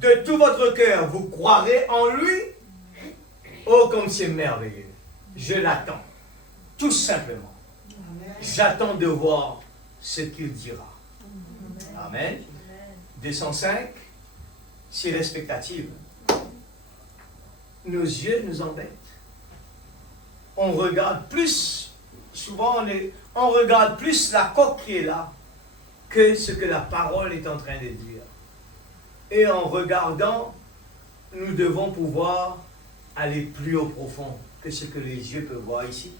De tout votre cœur, vous croirez en lui? Oh, comme c'est merveilleux. Je l'attends. Tout simplement. J'attends de voir ce qu'il dira. Amen. 205, c'est l'expectative. Nos yeux nous embêtent. On regarde plus, souvent on regarde plus la coque qui est là que ce que la parole est en train de dire. Et en regardant, nous devons pouvoir aller plus au profond que ce que les yeux peuvent voir ici.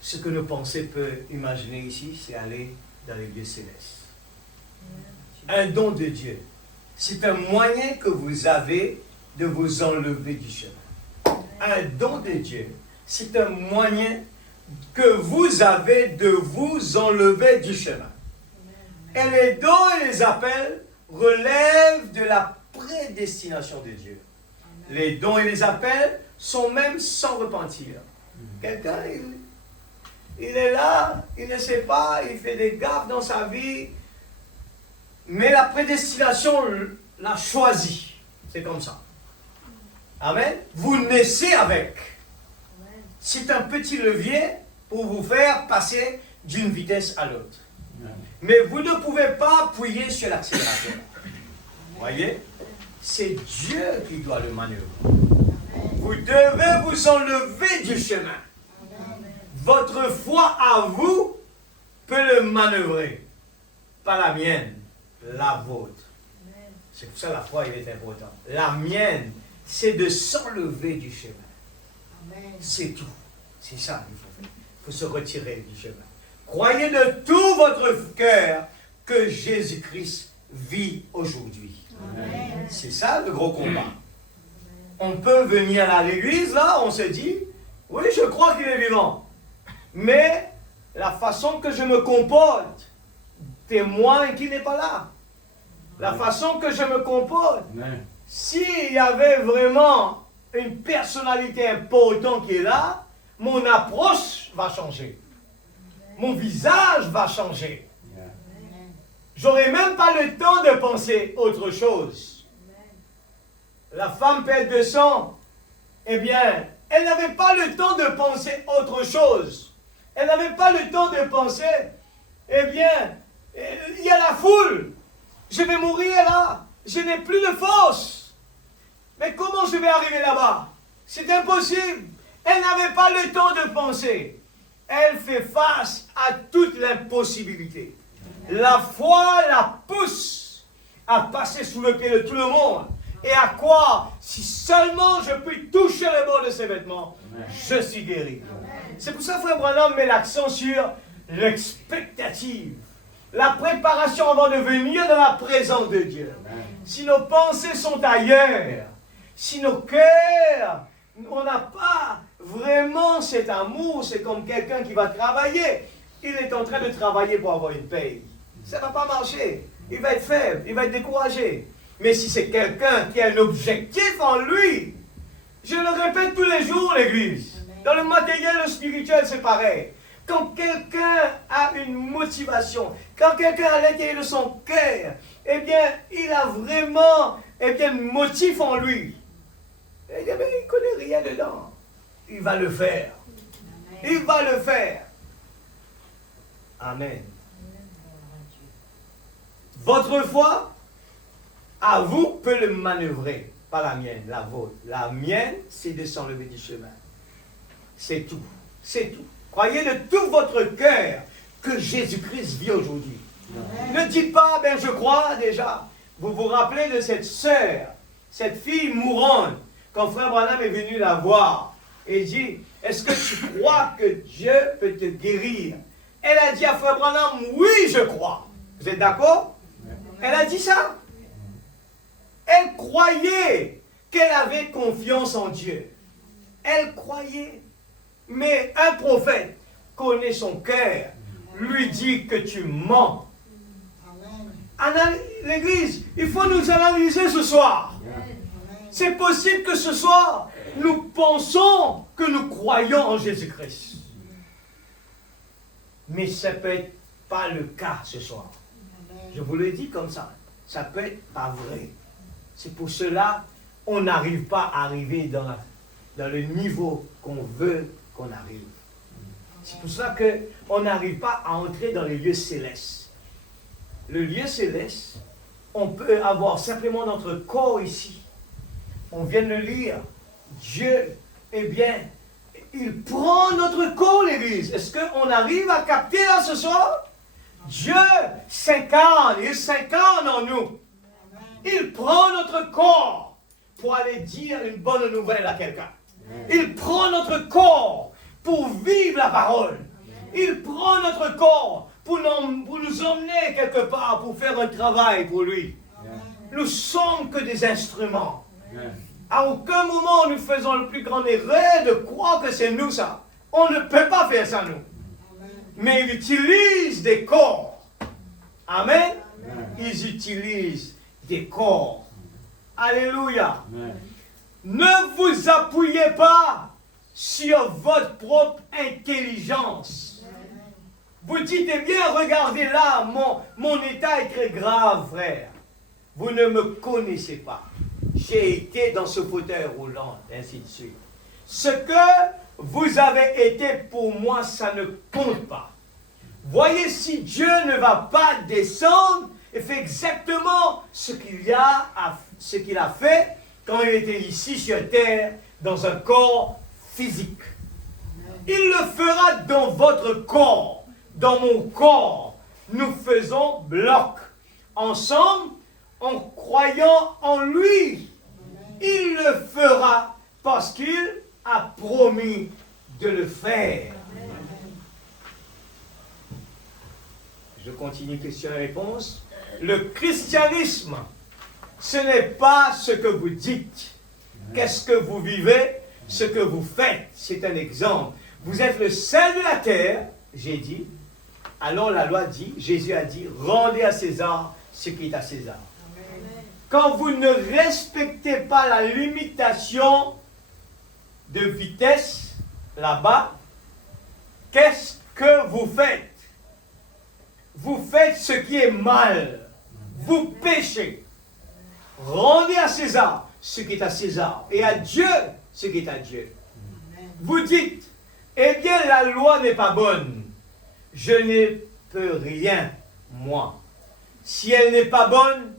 Ce que nos pensées peuvent imaginer ici, c'est aller dans les lieux célestes. Un don de Dieu. C'est un moyen que vous avez de vous enlever du chemin. Un don de Dieu, c'est un moyen que vous avez de vous enlever du chemin. Et les dons et les appels relèvent de la prédestination de Dieu. Les dons et les appels sont même sans repentir. Quelqu'un, il est là, il ne sait pas, il fait des gaffes dans sa vie, mais la prédestination l'a choisi. C'est comme ça. Amen. Vous naissez avec. C'est un petit levier pour vous faire passer d'une vitesse à l'autre. Mais vous ne pouvez pas appuyer sur l'accélérateur. Voyez? C'est Dieu qui doit le manœuvrer. Vous devez vous enlever du chemin. Votre foi à vous peut le manœuvrer. Pas la mienne, la vôtre. C'est pour ça que la foi, il est important. La mienne, c'est de s'enlever du chemin. C'est tout. C'est ça qu'il faut faire. Il faut se retirer du chemin. Croyez de tout votre cœur que Jésus-Christ vit aujourd'hui. C'est ça le gros combat. On peut venir à l'église, là, on se dit, oui, je crois qu'il est vivant. Mais la façon que je me comporte témoigne qu'il n'est pas là. La façon que je me comporte, s'il y avait vraiment une personnalité importante qui est là, mon approche va changer. Mon visage va changer. J'aurai même pas le temps de penser autre chose. La femme perte de sang, eh bien, elle n'avait pas le temps de penser autre chose. Elle n'avait pas le temps de penser, eh bien, il y a la foule. Je vais mourir là. Je n'ai plus de force. Mais comment je vais arriver là-bas? C'est impossible. Elle n'avait pas le temps de penser. Elle fait face à toute l'impossibilité. La foi la pousse à passer sous le pied de tout le monde. Et à quoi? Si seulement je puis toucher le bord de ses vêtements, je suis guéri. C'est pour ça que Frère Branham met l'accent sur l'expectative. La préparation avant de venir dans la présence de Dieu. Si nos pensées sont ailleurs, si nos cœurs, on n'a pas vraiment cet amour, c'est comme quelqu'un qui va travailler. Il est en train de travailler pour avoir une paye. Ça ne va pas marcher. Il va être faible, il va être découragé. Mais si c'est quelqu'un qui a un objectif en lui, je le répète tous les jours, l'Église. Dans le matériel, le spirituel, c'est pareil. Quand quelqu'un a une motivation, quand quelqu'un a l'intérieur de son cœur, eh bien, il a vraiment, eh bien, un motif en lui. Eh bien, il ne connaît rien dedans. Il va le faire. Il va le faire. Amen. Votre foi, à vous, peut le manœuvrer. Pas la mienne, la vôtre. La mienne, c'est de s'enlever du chemin. C'est tout. C'est tout. Croyez de tout votre cœur que Jésus-Christ vit aujourd'hui. Ne dites pas, ben je crois déjà. Vous vous rappelez de cette sœur, cette fille mourante, quand Frère Branham est venu la voir et dit, est-ce que tu crois que Dieu peut te guérir? Elle a dit à Frère Branham, oui, je crois. Vous êtes d'accord? Elle a dit ça. Elle croyait qu'elle avait confiance en Dieu. Elle croyait. Mais un prophète connaît son cœur, lui dit que tu mens. L'Église, il faut nous analyser ce soir. C'est possible que ce soir, nous pensons que nous croyons en Jésus-Christ. Mais ça ne peut être pas le cas ce soir. Je vous le dis comme ça. Ça peut être pas vrai. C'est pour cela qu'on n'arrive pas à arriver dans le niveau qu'on veut qu'on arrive. C'est pour ça qu'on n'arrive pas à entrer dans les lieux célestes. Le lieu céleste, on peut avoir simplement notre corps ici. On vient de le lire. Dieu, eh bien, il prend notre corps, l'Église. Est-ce qu'on arrive à capter là ce soir? Dieu s'incarne, il s'incarne en nous. Il prend notre corps pour aller dire une bonne nouvelle à quelqu'un. Il prend notre corps pour vivre la parole. Il prend notre corps pour nous emmener quelque part, pour faire un travail pour lui. Nous sommes que des instruments. À aucun moment nous faisons le plus grand erreur de croire que c'est nous ça. On ne peut pas faire ça nous. Mais ils utilisent des corps. Amen. Ils utilisent des corps. Alléluia. Ne vous appuyez pas sur votre propre intelligence. Vous dites, eh bien, regardez là, mon état est très grave, frère. Vous ne me connaissez pas. J'ai été dans ce fauteuil roulant, ainsi de suite. Ce que vous avez été pour moi, ça ne compte pas. Voyez si Dieu ne va pas descendre et fait exactement ce qu'il a fait quand il était ici sur terre, dans un corps physique. Il le fera dans votre corps, dans mon corps. Nous faisons bloc, ensemble, en croyant en lui. Il le fera parce qu'il a promis de le faire. Je continue question et réponse. Le christianisme, ce n'est pas ce que vous dites. Qu'est-ce que vous vivez, ce que vous faites. C'est un exemple. Vous êtes le sel de la terre, j'ai dit. Alors la loi dit, Jésus a dit, rendez à César ce qui est à César. Amen. Quand vous ne respectez pas la limitation de vitesse là-bas, qu'est-ce que vous faites? Vous faites ce qui est mal. Vous péchez. Rendez à César ce qui est à César et à Dieu ce qui est à Dieu. Vous dites, eh bien la loi n'est pas bonne. Je ne peux rien, moi. Si elle n'est pas bonne,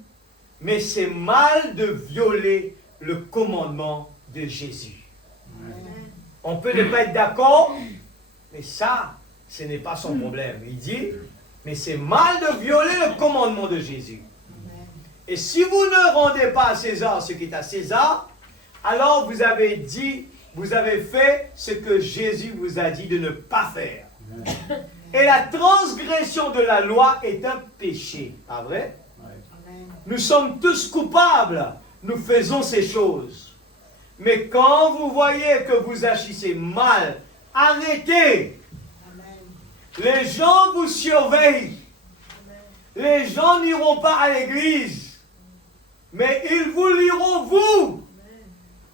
mais c'est mal de violer le commandement de Jésus. On peut ne pas être d'accord, mais ça, ce n'est pas son problème. Il dit, mais c'est mal de violer le commandement de Jésus. Et si vous ne rendez pas à César ce qui est à César, alors vous avez dit, vous avez fait ce que Jésus vous a dit de ne pas faire. Et la transgression de la loi est un péché, pas vrai? Nous sommes tous coupables, nous faisons ces choses. Mais quand vous voyez que vous agissez mal, arrêtez. Les gens vous surveillent. Les gens n'iront pas à l'église, mais ils vous liront vous.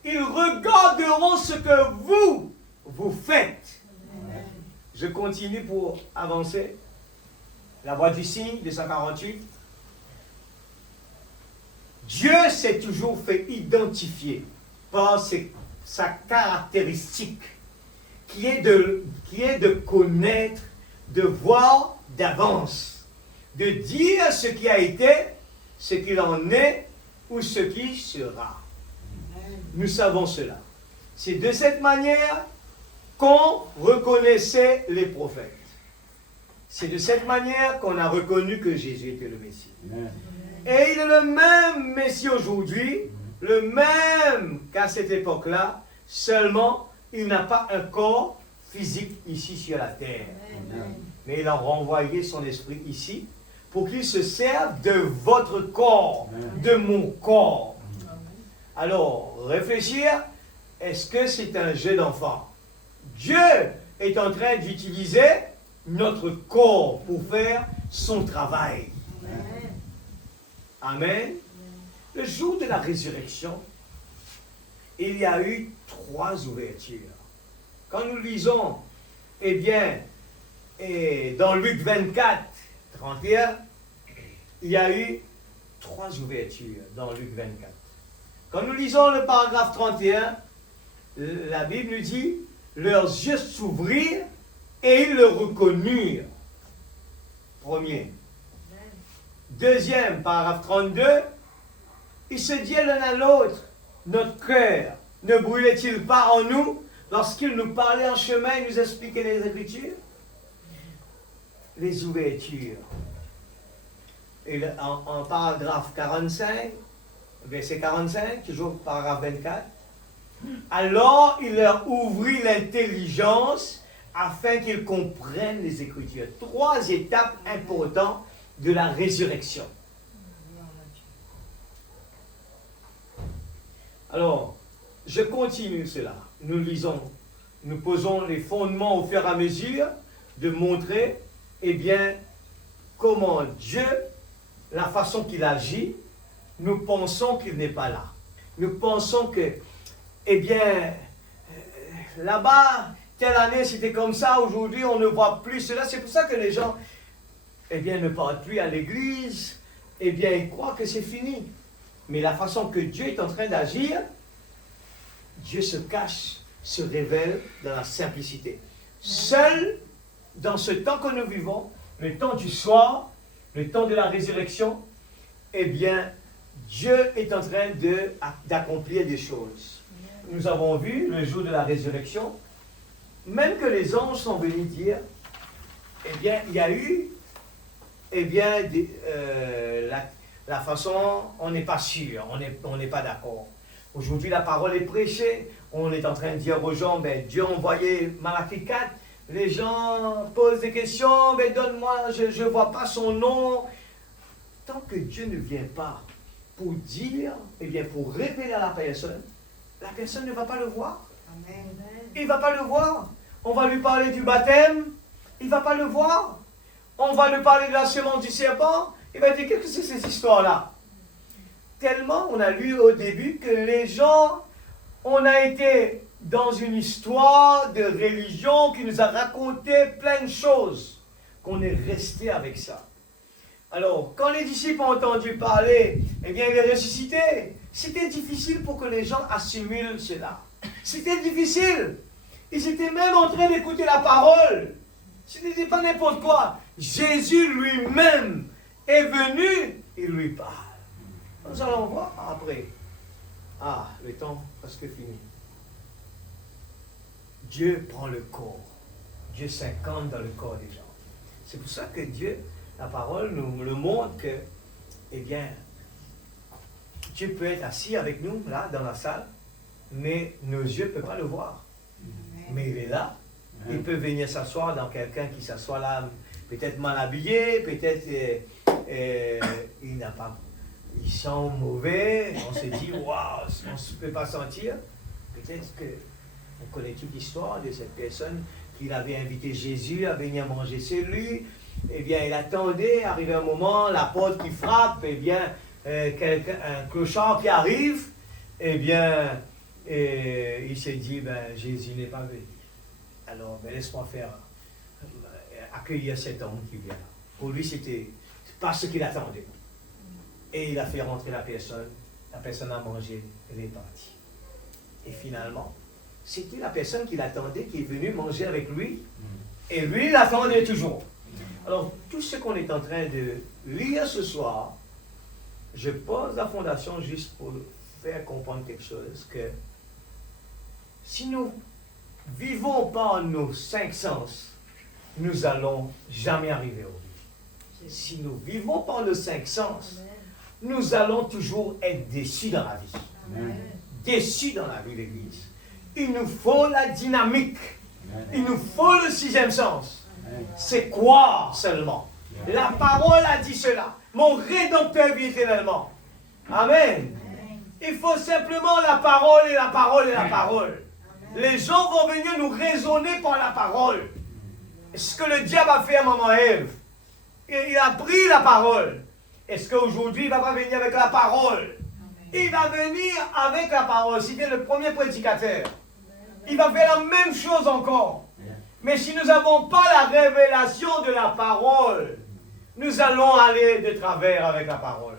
Ils regarderont ce que vous faites. Je continue pour avancer. La voie du signe, 248. Dieu s'est toujours fait identifier par sa caractéristique qui est de connaître, de voir d'avance, de dire ce qui a été, ce qu'il en est ou ce qui sera. Nous savons cela. C'est de cette manière qu'on reconnaissait les prophètes. C'est de cette manière qu'on a reconnu que Jésus était le Messie. Amen. Et il est le même Messie aujourd'hui, le même qu'à cette époque-là, seulement il n'a pas un corps physique ici sur la terre. Amen. Mais il a renvoyé son esprit ici pour qu'il se serve de votre corps, de mon corps. Alors, réfléchir, est-ce que c'est un jeu d'enfant? Dieu est en train d'utiliser notre corps pour faire son travail. Amen. Amen. Le jour de la résurrection, il y a eu 3 ouvertures. Quand nous lisons, eh bien, dans Luc 24, 31, il y a eu 3 ouvertures dans Luc 24. Quand nous lisons le paragraphe 31, la Bible nous dit, leurs yeux s'ouvrirent et ils le reconnurent. Premier. Deuxième, paragraphe 32, ils se dirent l'un à l'autre, notre cœur ne brûlait-il pas en nous lorsqu'il nous parlait en chemin et nous expliquait les Écritures? Les ouvertures. Et en paragraphe 45, verset 45, toujours paragraphe 24, alors il leur ouvrit l'intelligence afin qu'ils comprennent les Écritures. 3 étapes importantes de la résurrection. Alors, je continue cela. Nous lisons, nous posons les fondements au fur et à mesure de montrer, eh bien, comment Dieu, la façon qu'il agit, nous pensons qu'il n'est pas là. Nous pensons que, eh bien, là-bas, telle année c'était comme ça, aujourd'hui on ne voit plus cela. C'est pour ça que les gens, eh bien, ne partent plus à l'église, eh bien, ils croient que c'est fini. Mais la façon que Dieu est en train d'agir, Dieu se cache, se révèle dans la simplicité. Seul, dans ce temps que nous vivons, le temps du soir, le temps de la résurrection, eh bien, Dieu est en train d'accomplir des choses. Nous avons vu, le jour de la résurrection, même que les anges sont venus dire, eh bien, il y a eu, eh bien, la façon, on n'est pas sûr, on n'est pas d'accord. Aujourd'hui, la parole est prêchée, on est en train de dire aux gens, ben, Dieu a envoyé Malachie 4, Les gens posent des questions, mais donne-moi, je ne vois pas son nom. Tant que Dieu ne vient pas pour dire, eh bien pour révéler à la personne ne va pas le voir. Amen. Il ne va pas le voir. On va lui parler du baptême, il ne va pas le voir. On va lui parler de la semence du serpent, il va dire, qu'est-ce que c'est cette histoire-là? Tellement on a lu au début que les gens, on a été dans une histoire de religion qui nous a raconté plein de choses, qu'on est resté avec ça. Alors, quand les disciples ont entendu parler, eh bien, il est ressuscité. C'était difficile pour que les gens assimilent cela. C'était difficile. Ils étaient même en train d'écouter la parole. Ce n'était pas n'importe quoi. Jésus lui-même est venu, il lui parle. Nous allons voir après. Ah, le temps presque fini. Dieu prend le corps. Dieu s'incarne dans le corps des gens. C'est pour ça que Dieu, la parole nous le montre que, eh bien, Dieu peut être assis avec nous, là, dans la salle, mais nos yeux ne peuvent pas le voir. Mais il est là. Il peut venir s'asseoir dans quelqu'un qui s'assoit là, peut-être mal habillé, peut-être il n'a pas, il sent mauvais, on se dit, waouh, on ne peut pas sentir. Peut-être qu'on connaît toute l'histoire de cette personne qu'il avait invité Jésus à venir manger chez lui. Eh bien, il attendait, arrivé un moment, la porte qui frappe, eh bien, un clochard qui arrive, eh bien, il s'est dit, ben, Jésus n'est pas venu. Alors, ben, laisse-moi faire accueillir cet homme qui vient là. Pour lui, c'était pas ce qu'il attendait. Et il a fait rentrer la personne a mangé, elle est partie. Et finalement, c'était la personne qu'il attendait qui est venue manger avec lui, et lui, il l'attendait toujours. Alors, tout ce qu'on est en train de lire ce soir, je pose la fondation juste pour faire comprendre quelque chose, que si nous vivons par nos 5 sens, nous allons jamais arriver au but. Si nous vivons par nos 5 sens, nous allons toujours être déçus dans la vie. Amen. Déçus dans la vie de l'Église. Il nous faut la dynamique. Il nous faut le 6e sens. C'est croire seulement. La parole a dit cela. Mon Rédempteur vit éternellement. Amen. Il faut simplement la parole et la parole et la parole. Les gens vont venir nous raisonner par la parole. Ce que le diable a fait à maman Ève. Il a pris la parole. Est-ce qu'aujourd'hui il ne va pas venir avec la parole? Il va venir avec la parole. C'était le premier prédicateur. Il va faire la même chose encore. Mais si nous n'avons pas la révélation de la parole, nous allons aller de travers avec la parole.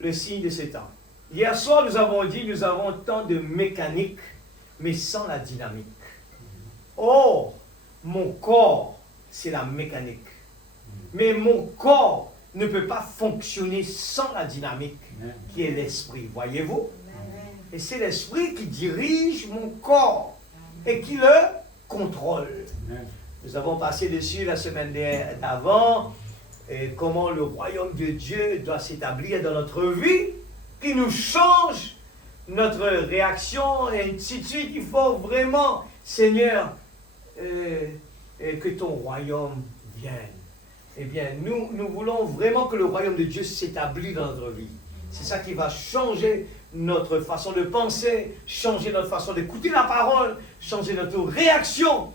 Le signe de ces temps. Hier soir, nous avons dit, nous avons tant de mécanique, mais sans la dynamique. Or, mon corps, c'est la mécanique. Mais mon corps ne peut pas fonctionner sans la dynamique, qui est l'esprit. Voyez-vous? Et c'est l'esprit qui dirige mon corps et qui le contrôle. Nous avons passé dessus la semaine d'avant, et comment le royaume de Dieu doit s'établir dans notre vie, qui nous change notre réaction, et ainsi de suite. Il faut vraiment, Seigneur, que ton royaume vienne. Eh bien, nous voulons vraiment que le royaume de Dieu s'établisse dans notre vie. C'est ça qui va changer notre façon de penser, changer notre façon d'écouter la parole, changer notre réaction.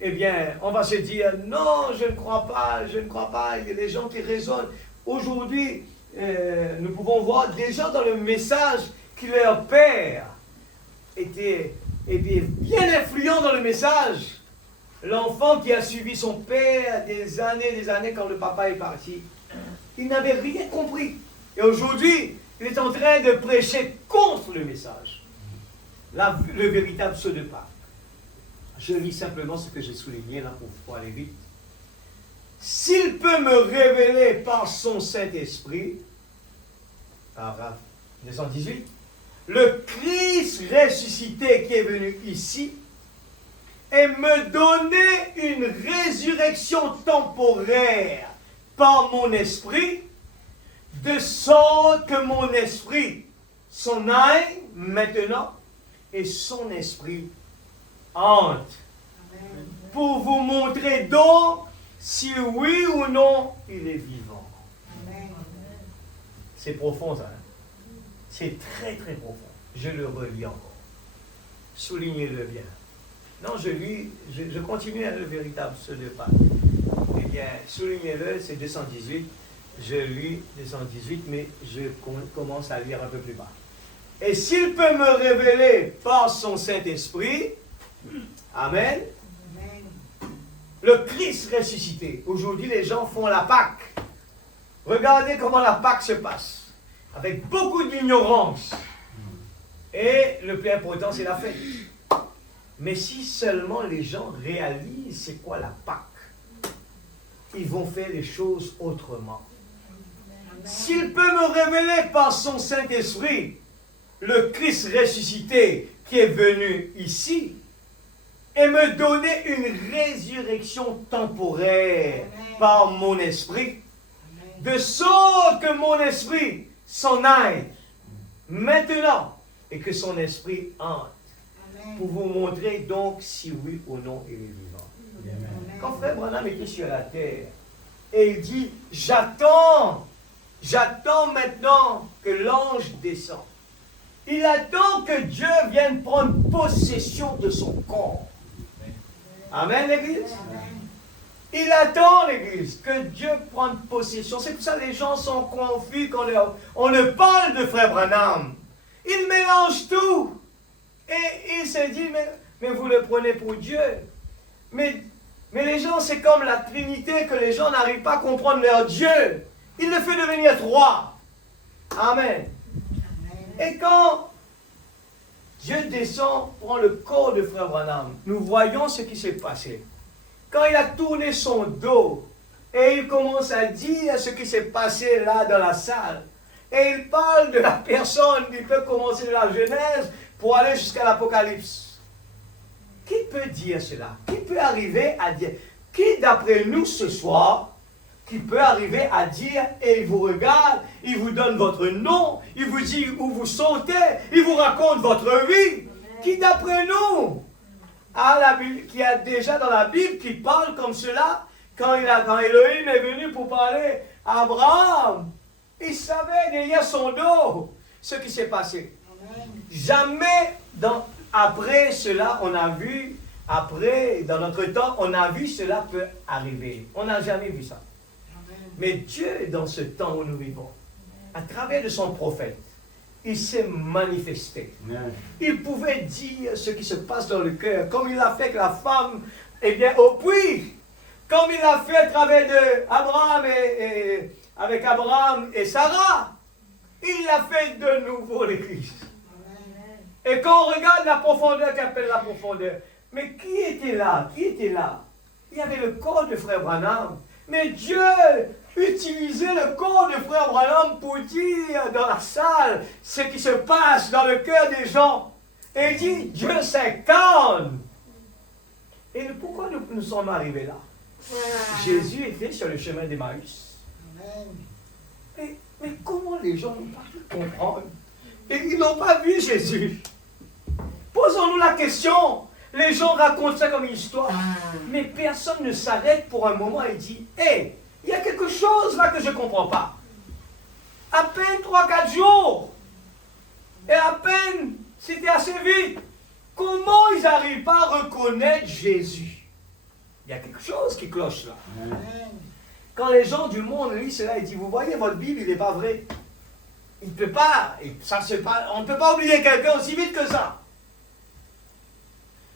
Eh bien, on va se dire, non, je ne crois pas, je ne crois pas. Il y a des gens qui raisonnent. Aujourd'hui, nous pouvons voir des gens dans le message que leur père était bien influent dans le message. L'enfant qui a suivi son père des années quand le papa est parti, il n'avait rien compris. Et aujourd'hui, il est en train de prêcher contre le message. Le véritable saut de pas. Je lis simplement ce que j'ai souligné là pour aller vite. S'il peut me révéler par son Saint-Esprit, paragraphe 218, le Christ ressuscité qui est venu ici, et me donner une résurrection temporaire par mon esprit, de sorte que mon esprit s'en aille maintenant et son esprit entre Pour vous montrer donc si oui ou non il est vivant. C'est profond ça. C'est très très profond. Je le relis encore. Soulignez-le bien. Non, je continue à le véritable, ce de pas. Eh bien, soulignez-le, c'est 218. Je lis 218, mais je commence à lire un peu plus bas. Et s'il peut me révéler par son Saint-Esprit, Amen, le Christ ressuscité. Aujourd'hui, les gens font la Pâque. Regardez comment la Pâque se passe. Avec beaucoup d'ignorance. Et le plus important, c'est la fête. Mais si seulement les gens réalisent c'est quoi la Pâque, ils vont faire les choses autrement. S'il peut me révéler par son Saint-Esprit le Christ ressuscité qui est venu ici et me donner une résurrection temporaire par mon esprit, de sorte que mon esprit s'en aille maintenant et que son esprit entre. Pour vous montrer donc si oui ou non il est vivant. Quand Frère Branham était sur la terre, et il dit, j'attends maintenant que l'ange descende. Il attend que Dieu vienne prendre possession de son corps. Amen, l'Église? Il attend, l'Église, que Dieu prenne possession. C'est pour ça que les gens sont confus quand on leur parle de Frère Branham. Ils mélangent tout. Et il se dit, mais vous le prenez pour Dieu. Mais les gens, c'est comme la Trinité, que les gens n'arrivent pas à comprendre leur Dieu. Il le fait devenir trois. Amen. Et quand Dieu descend, prend le corps de Frère Branham, nous voyons ce qui s'est passé. Quand il a tourné son dos, et il commence à dire ce qui s'est passé là dans la salle, et il parle de la personne, il peut commencer de la Genèse pour aller jusqu'à l'Apocalypse. Qui peut dire cela? Qui peut arriver à dire? Qui d'après nous ce soir, qui peut arriver à dire, et il vous regarde, il vous donne votre nom, il vous dit où vous sautez, il vous raconte votre vie? Qui d'après nous, qui a déjà dans la Bible, qui parle comme cela, quand Elohim est venu pour parler à Abraham, il savait derrière son dos ce qui s'est passé. Jamais après cela, on a vu, dans notre temps, on a vu cela peut arriver. On n'a jamais vu ça. Mais Dieu, dans ce temps où nous vivons, à travers de son prophète, il s'est manifesté. Il pouvait dire ce qui se passe dans le cœur, comme il l'a fait avec la femme, eh bien, au puits, comme il l'a fait à travers avec Abraham et Sarah. Il l'a fait de nouveau, l'Église. Et quand on regarde la profondeur qu'appelle la profondeur, mais qui était là? Qui était là? Il y avait le corps de Frère Branham. Mais Dieu utilisait le corps de Frère Branham pour dire dans la salle ce qui se passe dans le cœur des gens. Et il dit, Dieu s'incarne. Et pourquoi nous sommes arrivés là? Jésus était sur le chemin d'Emmaüs. Mais comment les gens n'ont pas pu comprendre? Et ils n'ont pas vu Jésus. Posons-nous la question. Les gens racontent ça comme une histoire. Mais personne ne s'arrête pour un moment et dit, hé, il y a quelque chose là que je ne comprends pas. À peine 3-4 jours. Et à peine, c'était assez vite. Comment ils n'arrivent pas à reconnaître Jésus? Il y a quelque chose qui cloche là. Quand les gens du monde lisent cela, ils disent, vous voyez, votre Bible, il n'est pas vrai. Il ne peut pas, on ne peut pas oublier quelqu'un aussi vite que ça.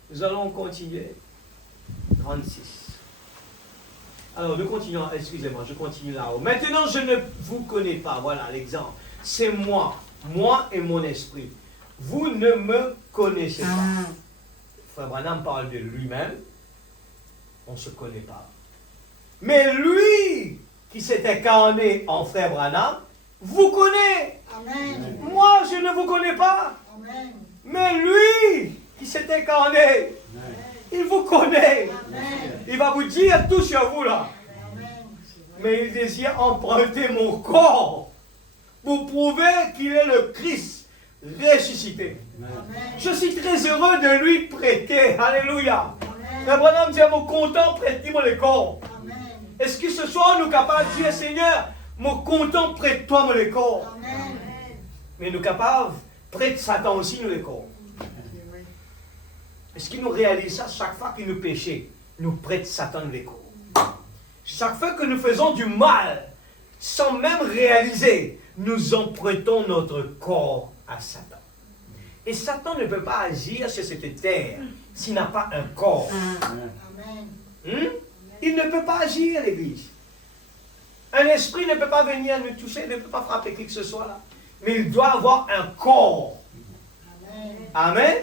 Nous allons continuer. 36. Alors, nous continuons, excusez-moi, je continue là-haut. Maintenant, je ne vous connais pas. Voilà l'exemple. C'est moi et mon esprit. Vous ne me connaissez pas. Frère Branham parle de lui-même. On ne se connaît pas. Mais lui, qui s'est incarné en Frère Branham, vous connaît. Amen. Moi, je ne vous connais pas. Amen. Mais lui, qui s'est incarné, amen, il vous connaît. Amen. Il va vous dire tout sur vous là. Amen. Mais il désire emprunter mon corps pour prouver qu'il est le Christ ressuscité. Amen. Je suis très heureux de lui prêter. Alléluia. Amen. Mais Branham dit, mon content, prête-moi le corps. Est-ce que ce soir, nous sommes capables de dire, Seigneur, mon content, prête-toi le corps. Mais nous sommes capables, prête Satan aussi, nous le corps. Est-ce qu'il nous réalise ça chaque fois que nous péchons, nous prête Satan le corps. Chaque fois que nous faisons du mal, sans même réaliser, nous empruntons notre corps à Satan. Et Satan ne peut pas agir sur cette terre s'il n'a pas un corps. Il ne peut pas agir, l'Église. Un esprit ne peut pas venir nous toucher, ne peut pas frapper qui que ce soit là. Mais il doit avoir un corps. Amen.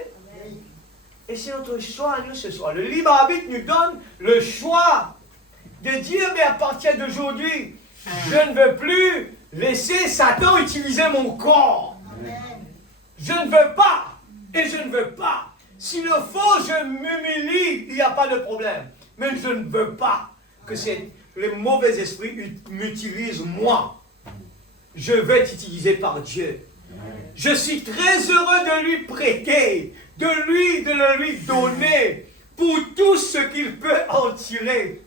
Et c'est notre choix, nous, ce soir. Le libre arbitre nous donne le choix de dire, mais à partir d'aujourd'hui, je ne veux plus laisser Satan utiliser mon corps. Je ne veux pas. Et je ne veux pas. S'il le faut, je m'humilie. Il n'y a pas de problème. Mais je ne veux pas que le mauvais esprit m'utilise moi. Je veux être utilisé par Dieu. Je suis très heureux de lui prêter, de lui donner pour tout ce qu'il peut en tirer.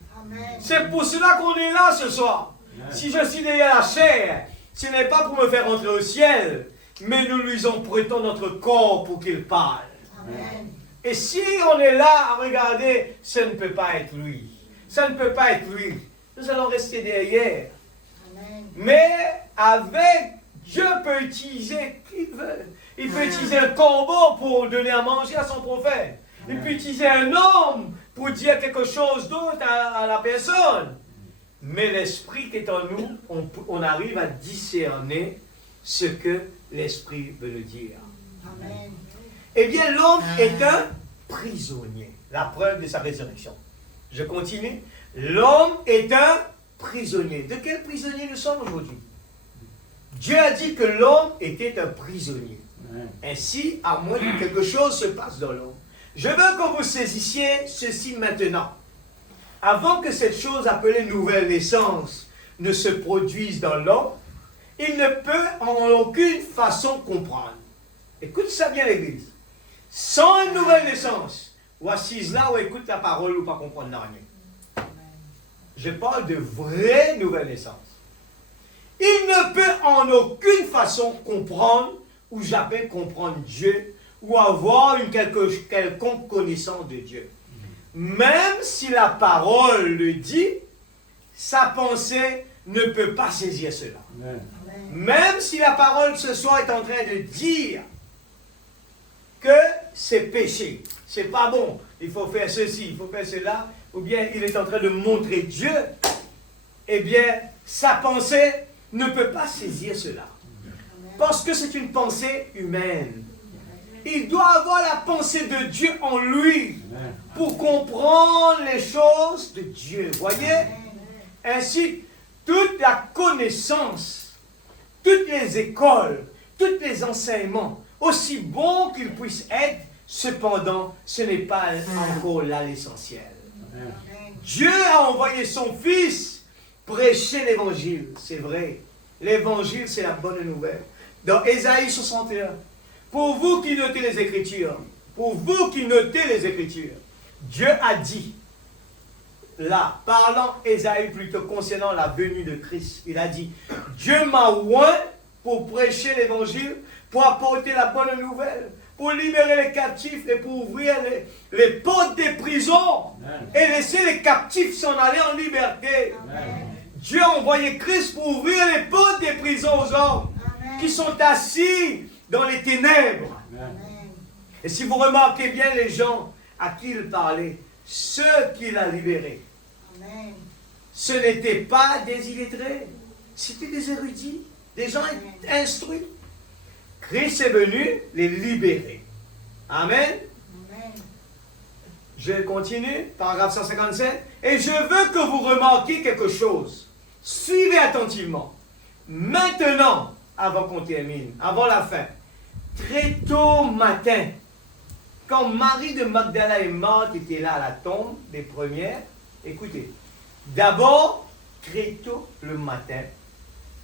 C'est pour cela qu'on est là ce soir. Si je suis derrière la chair, ce n'est pas pour me faire entrer au ciel, mais nous lui empruntons notre corps pour qu'il parle. Amen. Et si on est là à regarder, ça ne peut pas être lui. Ça ne peut pas être lui. Nous allons rester derrière. Amen. Mais avec Dieu peut utiliser qui il veut. Il peut utiliser un corbeau pour donner à manger à son prophète. Il peut utiliser un homme pour dire quelque chose d'autre à la personne. Mais l'esprit qui est en nous, on arrive à discerner ce que l'esprit veut nous dire. Amen. Eh bien, l'homme est un prisonnier. La preuve de sa résurrection. Je continue. L'homme est un prisonnier. De quel prisonnier nous sommes aujourd'hui? Dieu a dit que l'homme était un prisonnier. Ainsi, à moins que quelque chose se passe dans l'homme. Je veux que vous saisissiez ceci maintenant. Avant que cette chose appelée nouvelle naissance ne se produise dans l'homme, il ne peut en aucune façon comprendre. Écoute ça bien, l'Église. Sans une nouvelle naissance, ou assise là, ou écoute la parole, ou pas comprendre rien. Je parle de vraie nouvelle naissance. Il ne peut en aucune façon comprendre, ou jamais comprendre Dieu, ou avoir une quelconque connaissance de Dieu. Même si la parole le dit, sa pensée ne peut pas saisir cela. Amen. Même si la parole ce soir est en train de dire que c'est péché, c'est pas bon, il faut faire ceci, il faut faire cela, ou bien il est en train de montrer Dieu, eh bien, sa pensée ne peut pas saisir cela. Parce que c'est une pensée humaine. Il doit avoir la pensée de Dieu en lui pour comprendre les choses de Dieu. Voyez? Ainsi, toute la connaissance, toutes les écoles, tous les enseignements, aussi bons qu'ils puissent être, cependant, ce n'est pas encore là l'essentiel. Dieu a envoyé son Fils prêcher l'Évangile. C'est vrai. L'Évangile, c'est la bonne nouvelle. Dans Ésaïe 61, pour vous qui notez les Écritures, Dieu a dit, là, parlant Ésaïe plutôt concernant la venue de Christ, il a dit, Dieu m'a oint pour prêcher l'Évangile, pour apporter la bonne nouvelle, pour libérer les captifs et pour ouvrir les portes des prisons et laisser les captifs s'en aller en liberté. Amen. Dieu a envoyé Christ pour ouvrir les portes des prisons aux hommes qui sont assis dans les ténèbres. Amen. Et si vous remarquez bien les gens à qui il parlait, ceux qu'il a libérés, amen, ce n'étaient pas des illettrés, c'était des érudits, des gens instruits. Christ est venu les libérer. Amen. Amen. Je continue, paragraphe 157. Et je veux que vous remarquiez quelque chose. Suivez attentivement. Maintenant, avant qu'on termine, avant la fin, très tôt matin, quand Marie de Magdala et Marthe étaient là à la tombe des premières, écoutez, d'abord, très tôt le matin,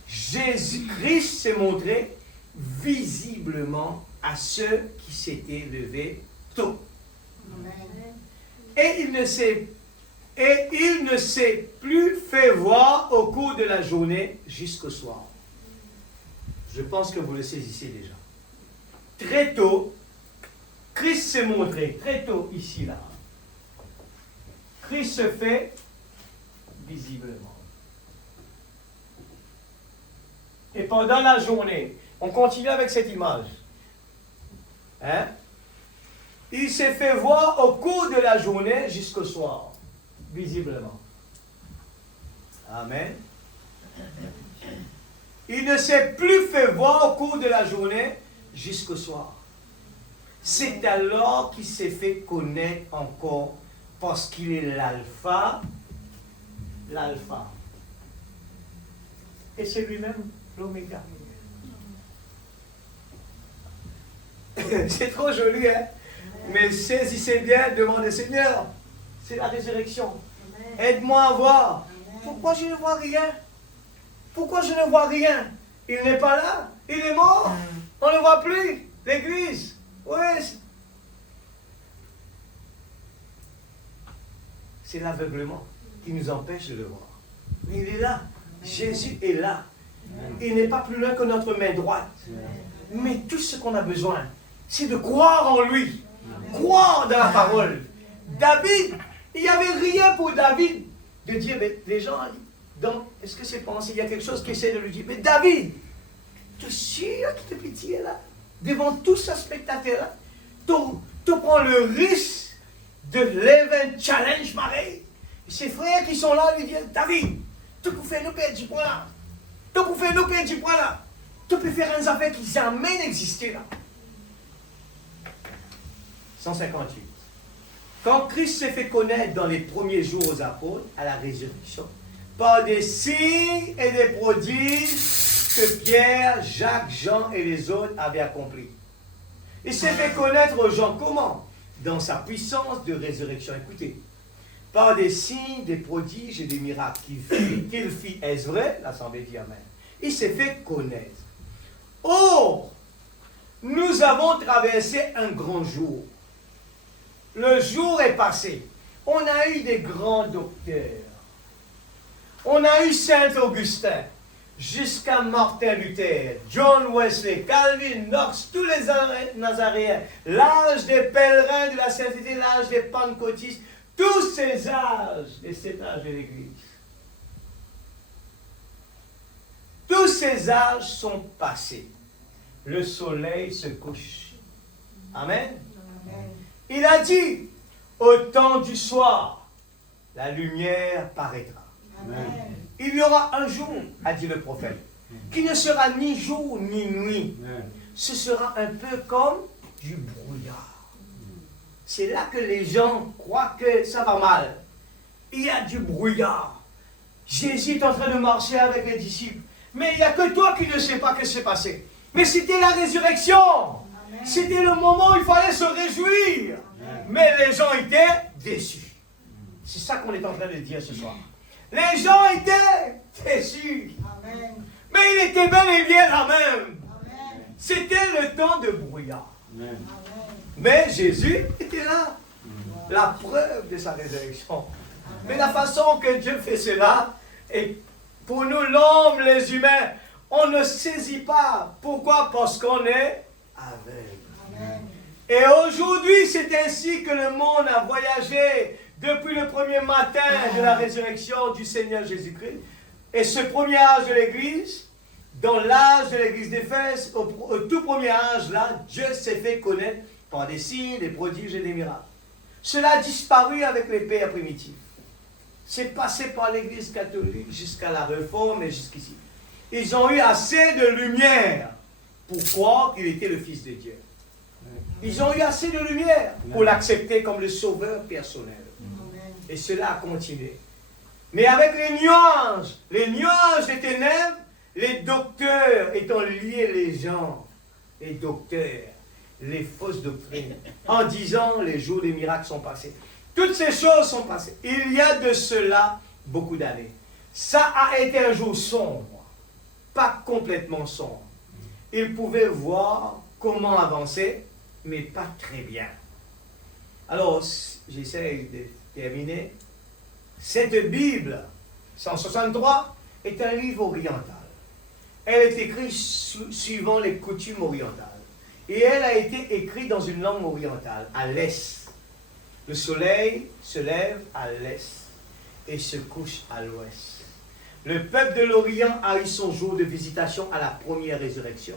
Jésus-Christ s'est montré visiblement à ceux qui s'étaient levés tôt. Amen. Et il ne s'est plus fait voir au cours de la journée jusqu'au soir. Je pense que vous le saisissez déjà. Très tôt, Christ s'est montré, très tôt ici, là. Christ se fait visiblement. Et pendant la journée, on continue avec cette image. Hein? Il s'est fait voir au cours de la journée jusqu'au soir, visiblement. Amen. Il ne s'est plus fait voir au cours de la journée jusqu'au soir. C'est alors qu'il s'est fait connaître encore parce qu'il est l'alpha. Et c'est lui-même l'oméga. C'est trop joli, hein? Mais saisissez bien, demandez Seigneur, c'est la résurrection. Aide-moi à voir. Pourquoi je ne vois rien? Pourquoi je ne vois rien? Il n'est pas là. Il est mort. On ne le voit plus. L'église. Oui. C'est l'aveuglement qui nous empêche de le voir. Mais il est là. Jésus est là. Il n'est pas plus loin que notre main droite. Mais tout ce qu'on a besoin, c'est de croire en lui. Croire dans la parole. David, il n'y avait rien pour David de dire, mais les gens, est-ce que c'est pensé, il y a quelque chose qui essaie de lui dire, mais David, tu es sûr qu'il te pitié là, devant tous ces spectateurs-là, tu prends le risque de lever un challenge pareil. Ses frères qui sont là lui disent, David, tu peux faire nous perdre du point là. Tu peux faire nous perdre du point là. Tu peux faire une affaire qui jamais n'existait là. 158. Quand Christ s'est fait connaître dans les premiers jours aux apôtres, à la résurrection, par des signes et des prodiges que Pierre, Jacques, Jean et les autres avaient accomplis. Il s'est fait connaître aux gens comment? Dans sa puissance de résurrection. Écoutez, par des signes, des prodiges et des miracles qu'il fit. Est-ce vrai? L'Assemblée dit Amen. Il s'est fait connaître. Or, nous avons traversé un grand jour. Le jour est passé. On a eu des grands docteurs. On a eu Saint-Augustin, jusqu'à Martin Luther, John Wesley, Calvin, Knox, tous les Nazaréens, l'âge des pèlerins de la sainteté, l'âge des pentecôtistes, tous ces âges, et cet âge de l'Église. Tous ces âges sont passés. Le soleil se couche. Amen. Amen. Il a dit, au temps du soir, la lumière paraîtra. Amen. Il y aura un jour, a dit le prophète, qui ne sera ni jour ni nuit. Amen. Ce sera un peu comme du brouillard. C'est là que les gens croient que ça va mal. Il y a du brouillard. Jésus est en train de marcher avec les disciples. Mais il n'y a que toi qui ne sais pas ce qui s'est passé. Mais c'était la résurrection. Amen. C'était le moment où il fallait se réjouir. Amen. Mais les gens étaient déçus. C'est ça qu'on est en train de dire ce soir. Les gens étaient déçus. Amen. Mais il était bel et bien là même. Amen. C'était le temps de brouillard. Amen. Mais Jésus était là. La preuve de sa résurrection. Amen. Mais la façon que Dieu fait cela, et pour nous, l'homme, les humains, on ne saisit pas. Pourquoi? Parce qu'on est aveugle. Amen. Et aujourd'hui, c'est ainsi que le monde a voyagé depuis le premier matin de la résurrection du Seigneur Jésus-Christ. Et ce premier âge de l'Église, dans l'âge de l'Église d'Éphèse, au tout premier âge là, Dieu s'est fait connaître par des signes, des prodiges et des miracles. Cela a disparu avec les pères primitifs. C'est passé par l'Église catholique jusqu'à la Réforme et jusqu'ici. Ils ont eu assez de lumière pour croire qu'il était le Fils de Dieu. Ils ont eu assez de lumière pour l'accepter comme le sauveur personnel. Et cela a continué. Mais avec les nuages des ténèbres, les docteurs étant liés les gens, les docteurs, les fausses doctrines, en disant les jours des miracles sont passés. Toutes ces choses sont passées. Il y a de cela beaucoup d'années. Ça a été un jour sombre, pas complètement sombre. Ils pouvaient voir comment avancer, mais pas très bien. Alors, j'essaie de terminer. Cette Bible, 163, est un livre oriental. Elle est écrite suivant les coutumes orientales. Et elle a été écrite dans une langue orientale, à l'est. Le soleil se lève à l'est et se couche à l'ouest. Le peuple de l'Orient a eu son jour de visitation à la première résurrection.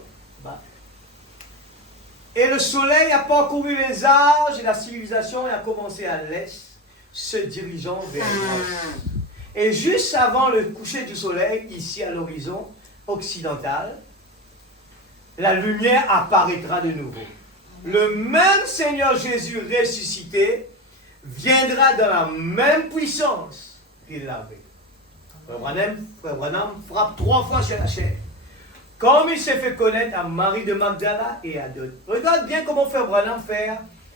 Et le soleil a parcouru les âges et la civilisation a commencé à l'est, se dirigeant vers l'ouest. Et juste avant le coucher du soleil, ici à l'horizon occidental, la lumière apparaîtra de nouveau. Le même Seigneur Jésus ressuscité viendra dans la même puissance qu'il l'avait. Frère Branham frappe 3 fois sur la chair. Comme il s'est fait connaître à Marie de Magdala et à d'autres. Regarde bien comment Frère Branham fait.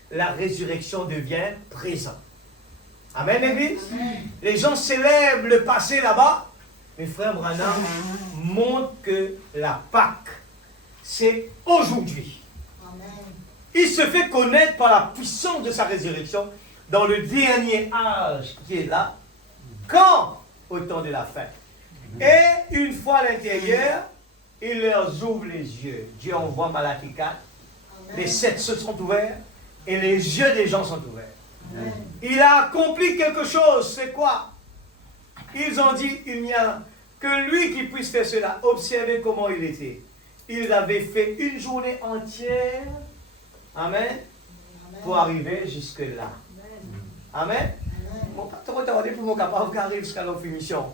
La résurrection devient présent. Amen, l'Église. Les gens célèbrent le passé là-bas. Mais Frère Branham montre que la Pâque, c'est aujourd'hui. Il se fait connaître par la puissance de sa résurrection dans le dernier âge qui est là. Quand? Au temps de la fin. Et une fois à l'intérieur, il leur ouvre les yeux. Dieu envoie Malachie 4. Les 7 se sont ouverts et les yeux des gens sont ouverts. Amen. Il a accompli quelque chose. C'est quoi? Ils ont dit, il n'y a que lui qui puisse faire cela. Observez comment il était. Il avait fait une journée entière. Amen. Pour arriver jusque-là. Amen. Bon, pas trop tarder pour mon capable d'arriver jusqu'à leur finition.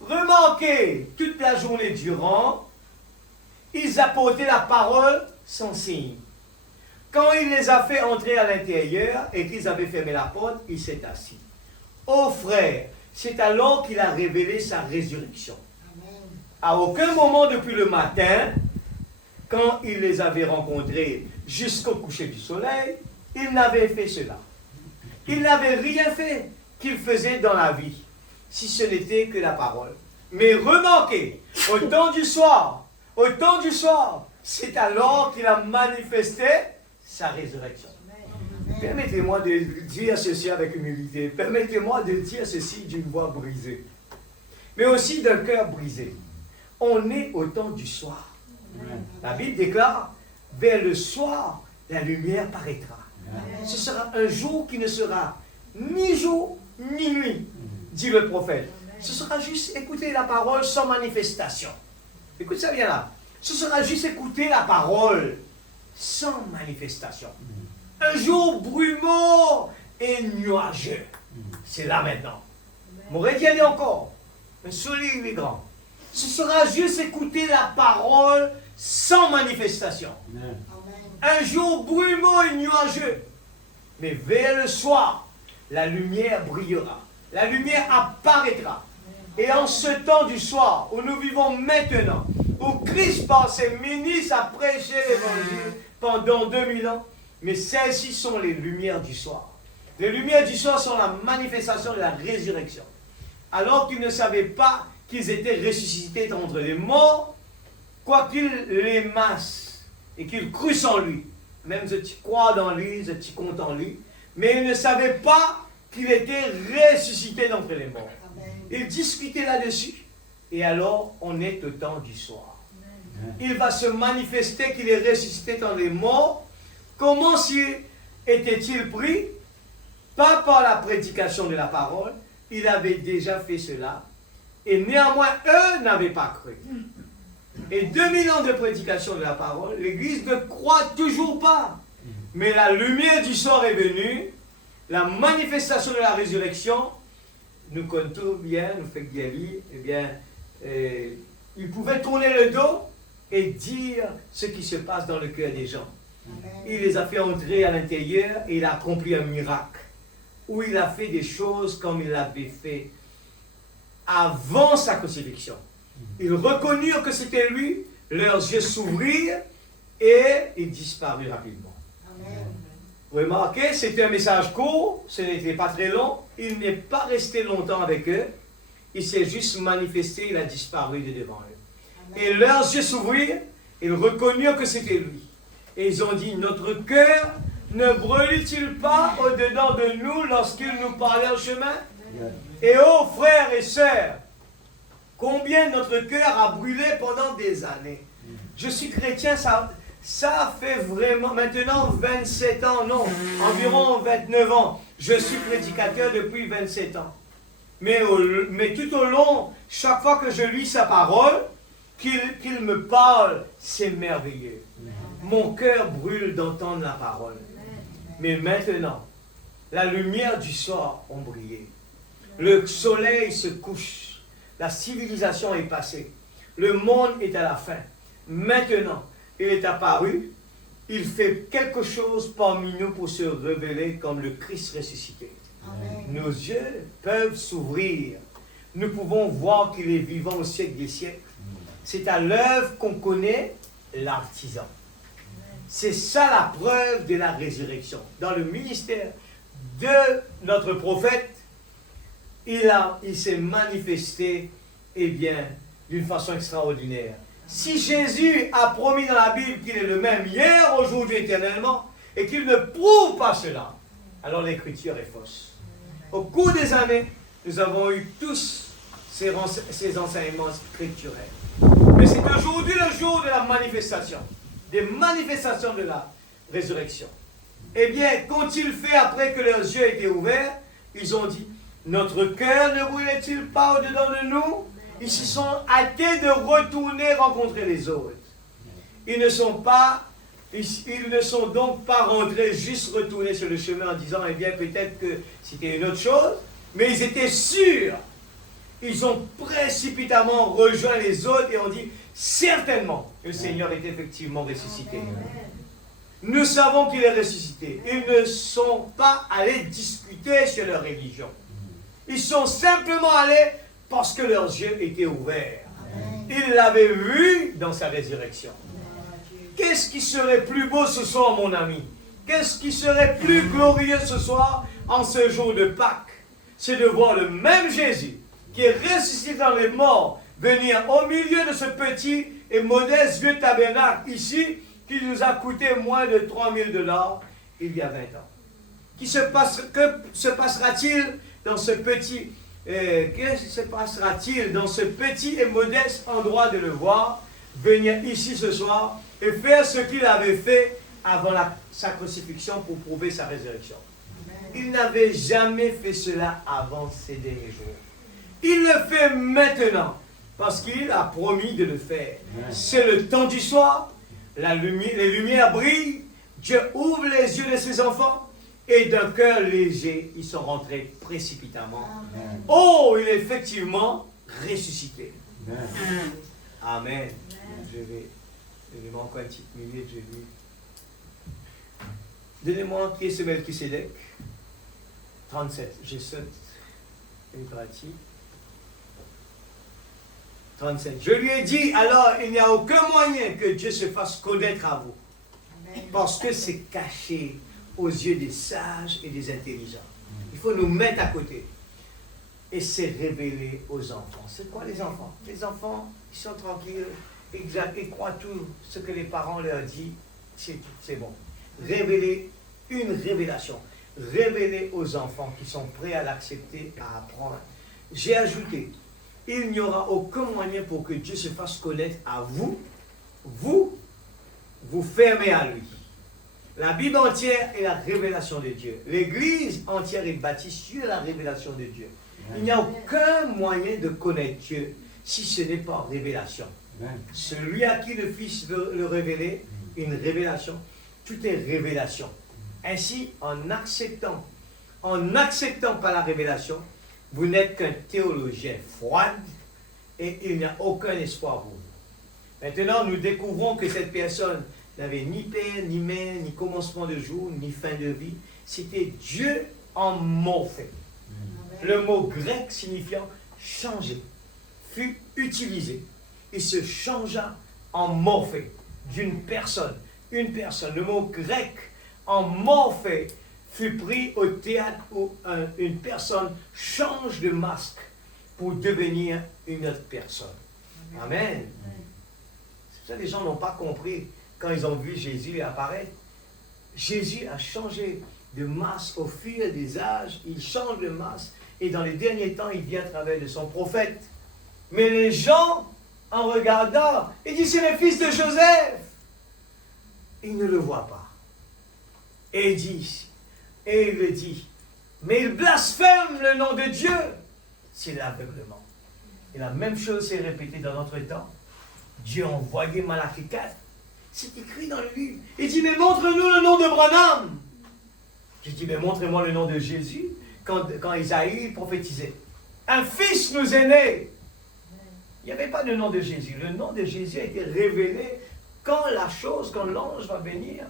Remarquez, toute la journée durant, ils apportaient la parole sans signe. Quand il les a fait entrer à l'intérieur et qu'ils avaient fermé la porte, il s'est assis. Oh frère, c'est alors qu'il a révélé sa résurrection. Amen. À aucun moment depuis le matin, quand il les avait rencontrés jusqu'au coucher du soleil, il n'avait fait cela. Il n'avait rien fait qu'il faisait dans la vie, si ce n'était que la parole. Mais remarquez, au temps du soir, c'est alors qu'il a manifesté sa résurrection. Permettez-moi de dire ceci avec humilité. Permettez-moi de dire ceci d'une voix brisée. Mais aussi d'un cœur brisé. On est au temps du soir. La Bible déclare, vers le soir, la lumière paraîtra. Ce sera un jour qui ne sera ni jour ni nuit, dit le prophète. Ce sera juste écouter la parole sans manifestation. Écoute ça bien là. Ce sera juste écouter la parole sans manifestation. Un jour brumeux et nuageux. C'est là maintenant. M'aurait dit encore. Un soleil est grand. Ce sera juste écouter la parole sans manifestation. Amen. Un jour brumeux et nuageux. Mais vers le soir, la lumière brillera. La lumière apparaîtra. Et en ce temps du soir, où nous vivons maintenant, où Christ par ses ministres a prêché l'évangile pendant 2000 ans, mais celles-ci sont les lumières du soir. Les lumières du soir sont la manifestation de la résurrection. Alors qu'ils ne savaient pas qu'ils étaient ressuscités d'entre les morts, quoiqu'ils l'aimassent et qu'ils crussent en lui. Même je crois dans lui, je compte en lui, mais ils ne savaient pas qu'il était ressuscité d'entre les morts. Ils discutaient là-dessus, et alors on est au temps du soir. Il va se manifester qu'il est ressuscité dans les morts. Comment était-il pris? Pas par la prédication de la parole, il avait déjà fait cela, et néanmoins eux n'avaient pas cru. Et 2000 ans de prédication de la parole, l'Église ne croit toujours pas. Mais la lumière du soir est venue, la manifestation de la résurrection, nous connaissons bien, nous fait guérir, eh bien, il pouvait tourner le dos et dire ce qui se passe dans le cœur des gens. Amen. Il les a fait entrer à l'intérieur et il a accompli un miracle, où il a fait des choses comme il l'avait fait avant sa crucifixion. Ils reconnurent que c'était lui, leurs yeux s'ouvrirent et ils disparurent rapidement. Amen. Remarquez, c'était un message court, ce n'était pas très long, il n'est pas resté longtemps avec eux, il s'est juste manifesté, il a disparu de devant eux. Amen. Et leurs yeux s'ouvrirent, ils reconnurent que c'était lui. Et ils ont dit, notre cœur ne brûle-t-il pas au-dedans de nous lorsqu'il nous parlait en chemin? Et ô frères et sœurs, combien notre cœur a brûlé pendant des années. Je suis chrétien, ça fait vraiment maintenant 27 ans, non, environ 29 ans. Je suis prédicateur depuis 27 ans. Mais tout au long, chaque fois que je lis sa parole, qu'il me parle, c'est merveilleux. Mon cœur brûle d'entendre la parole. Mais maintenant, la lumière du soir a brillé. Le soleil se couche. La civilisation est passée. Le monde est à la fin. Maintenant, il est apparu. Il fait quelque chose parmi nous pour se révéler comme le Christ ressuscité. Amen. Nos yeux peuvent s'ouvrir. Nous pouvons voir qu'il est vivant au siècle des siècles. C'est à l'œuvre qu'on connaît l'artisan. C'est ça la preuve de la résurrection. Dans le ministère de notre prophète, il s'est manifesté, eh bien, d'une façon extraordinaire. Si Jésus a promis dans la Bible qu'il est le même hier, aujourd'hui, éternellement, et qu'il ne prouve pas cela, alors l'écriture est fausse. Au cours des années, nous avons eu tous ces enseignements scripturels. Mais c'est aujourd'hui le jour de la manifestation, des manifestations de la résurrection. Eh bien, qu'ont-ils fait après que leurs yeux étaient ouverts? Ils ont dit, notre cœur ne brûlait-il pas au-dedans de nous? Ils se sont hâtés de retourner rencontrer les autres. Ils ne sont donc pas rentrés, juste retournés sur le chemin en disant, eh bien, peut-être que c'était une autre chose, mais ils étaient sûrs. Ils ont précipitamment rejoint les autres et ont dit, certainement, le Seigneur est effectivement ressuscité. Nous savons qu'il est ressuscité. Ils ne sont pas allés discuter sur leur religion. Ils sont simplement allés parce que leurs yeux étaient ouverts. Ils l'avaient vu dans sa résurrection. Qu'est-ce qui serait plus beau ce soir, mon ami? Qu'est-ce qui serait plus glorieux ce soir, en ce jour de Pâques? C'est de voir le même Jésus, qui est ressuscité dans les morts, venir au milieu de ce petit et modeste vieux tabernacle ici, qui nous a coûté moins de 3000 $ il y a 20 ans. Que se passera-t-il dans ce petit... qu'est-ce qui se passera-t-il dans ce petit et modeste endroit de le voir, venir ici ce soir et faire ce qu'il avait fait avant sa crucifixion pour prouver sa résurrection? Il n'avait jamais fait cela avant ces derniers jours. Il le fait maintenant parce qu'il a promis de le faire. C'est le temps du soir, les lumières brillent, Dieu ouvre les yeux de ses enfants et d'un cœur léger, ils sont rentrés précipitamment. Amen. Oh, il est effectivement ressuscité. Amen. Amen. Donnez-moi encore une petite minute, je dis. Donnez-moi qui est ce Melchisédek. 37. Je saute une partie. 37. Je lui ai dit, alors il n'y a aucun moyen que Dieu se fasse connaître à vous. Amen. Parce que c'est caché aux yeux des sages et des intelligents. Il faut nous mettre à côté. Et c'est révélé aux enfants. C'est quoi les enfants? Les enfants, ils sont tranquilles, ils croient tout ce que les parents leur disent, c'est bon. Révéler une révélation. Révéler aux enfants qui sont prêts à l'accepter, à apprendre. J'ai ajouté, il n'y aura aucun moyen pour que Dieu se fasse connaître à vous. Vous fermez à lui. La Bible entière est la révélation de Dieu. L'Église entière est bâtie sur la révélation de Dieu. Il n'y a aucun moyen de connaître Dieu si ce n'est pas révélation. Celui à qui le Fils veut le révéler, une révélation, tout est révélation. Ainsi, en acceptant par la révélation, vous n'êtes qu'un théologien froid et il n'y a aucun espoir pour vous. Maintenant, nous découvrons que cette personne n'avait ni père, ni mère, ni commencement de jour, ni fin de vie. C'était Dieu en morphé. Le mot grec signifiant changer fut utilisé. Il se changea en morphé d'une personne. Une personne. Le mot grec en morphé fut pris au théâtre où une personne change de masque pour devenir une autre personne. Amen. C'est ça, les gens n'ont pas compris quand ils ont vu Jésus apparaître. Jésus a changé de masse au fil des âges. Il change de masse. Et dans les derniers temps, il vient à travers de son prophète. Mais les gens, en regardant, ils disent c'est le fils de Joseph. Ils ne le voient pas. Et il le dit. Mais il blasphème le nom de Dieu. C'est l'aveuglement. Et la même chose s'est répétée dans notre temps. Dieu a envoyé Malachie 4. C'est écrit dans le livre. Il dit, mais montre-nous le nom de Branham. J'ai dit, mais montrez-moi le nom de Jésus. Quand Isaïe prophétisait. Un fils nous est né. Il n'y avait pas de nom de Jésus. Le nom de Jésus a été révélé quand l'ange va venir.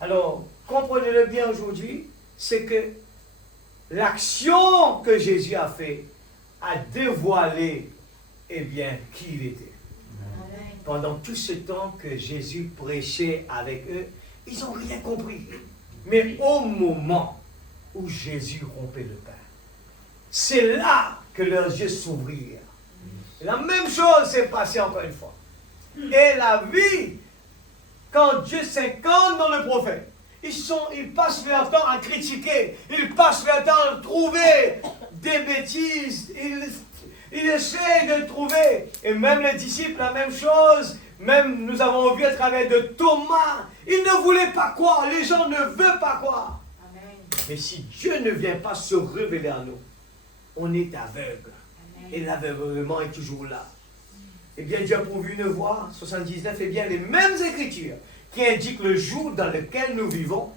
Alors, comprenez-le bien aujourd'hui, c'est que l'action que Jésus a fait a dévoilé, eh bien, qui il était. Amen. Pendant tout ce temps que Jésus prêchait avec eux, ils n'ont rien compris. Mais au moment où Jésus rompait le pain, c'est là que leurs yeux s'ouvrirent. La même chose s'est passée encore une fois. Et la vie, quand Dieu s'incarne dans le prophète, ils passent leur temps à critiquer, ils passent leur temps à trouver des bêtises, ils essaient de trouver, et même les disciples, la même chose, même nous avons vu à travers de Thomas, ils ne voulaient pas croire, les gens ne veulent pas croire. Amen. Mais si Dieu ne vient pas se révéler à nous, on est aveugle, Amen. Et l'aveuglement est toujours là. Eh bien, Dieu a pourvu une voie, 79, eh bien, les mêmes écritures qui indiquent le jour dans lequel nous vivons,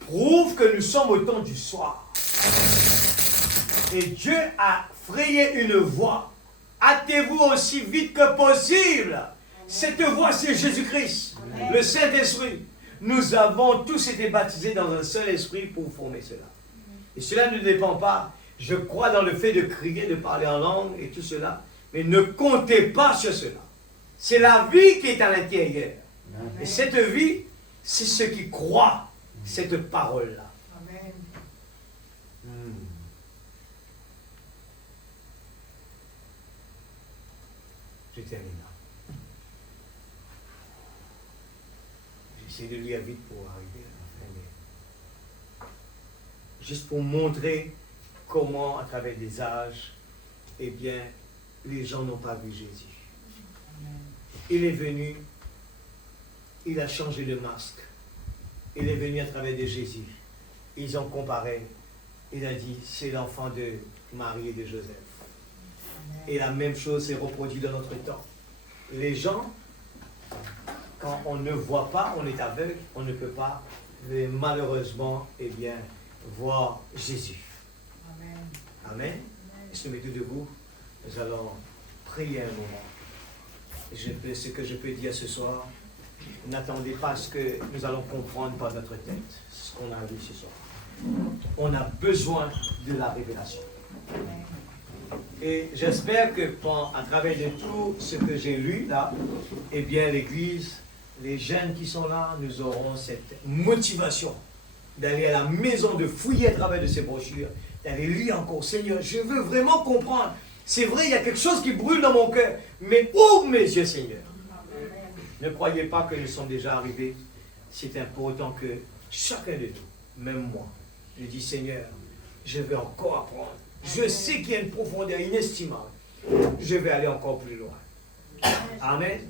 prouvent que nous sommes au temps du soir. Et Dieu a frayé une voie. Hâtez-vous aussi vite que possible. Amen. Cette voie, c'est Jésus-Christ, le Saint-Esprit. Nous avons tous été baptisés dans un seul esprit pour former cela. Et cela ne dépend pas, je crois dans le fait de crier, de parler en langue et tout cela, mais ne comptez pas sur cela. C'est la vie qui est à l'intérieur. Amen. Et cette vie, c'est ceux qui croient cette parole-là. Amen. Je termine là. J'essaie de lire vite pour arriver à la fin. Juste pour montrer comment, à travers des âges, eh bien, les gens n'ont pas vu Jésus. Amen. Il est venu, il a changé de masque. Il est venu à travers de Jésus. Ils ont comparé. Il a dit, c'est l'enfant de Marie et de Joseph. Amen. Et la même chose s'est reproduite dans notre temps. Les gens, quand on ne voit pas, on est aveugle, on ne peut pas, malheureusement, eh bien, voir Jésus. Amen. Amen. Est-ce que mettez debout? Nous allons prier un moment. Ce que je peux dire ce soir, n'attendez pas ce que nous allons comprendre par notre tête, ce qu'on a vu ce soir. On a besoin de la révélation. Et j'espère que à travers de tout ce que j'ai lu là, eh bien l'Église, les jeunes qui sont là, nous aurons cette motivation d'aller à la maison, de fouiller à travers de ces brochures, d'aller lire encore. Seigneur, je veux vraiment comprendre. C'est vrai, il y a quelque chose qui brûle dans mon cœur. Mais ouvre mes yeux, Seigneur. Ne croyez pas que nous sommes déjà arrivés. C'est important que chacun de nous, même moi, je dis, Seigneur, je veux encore apprendre. Je sais qu'il y a une profondeur inestimable. Je vais aller encore plus loin. Amen.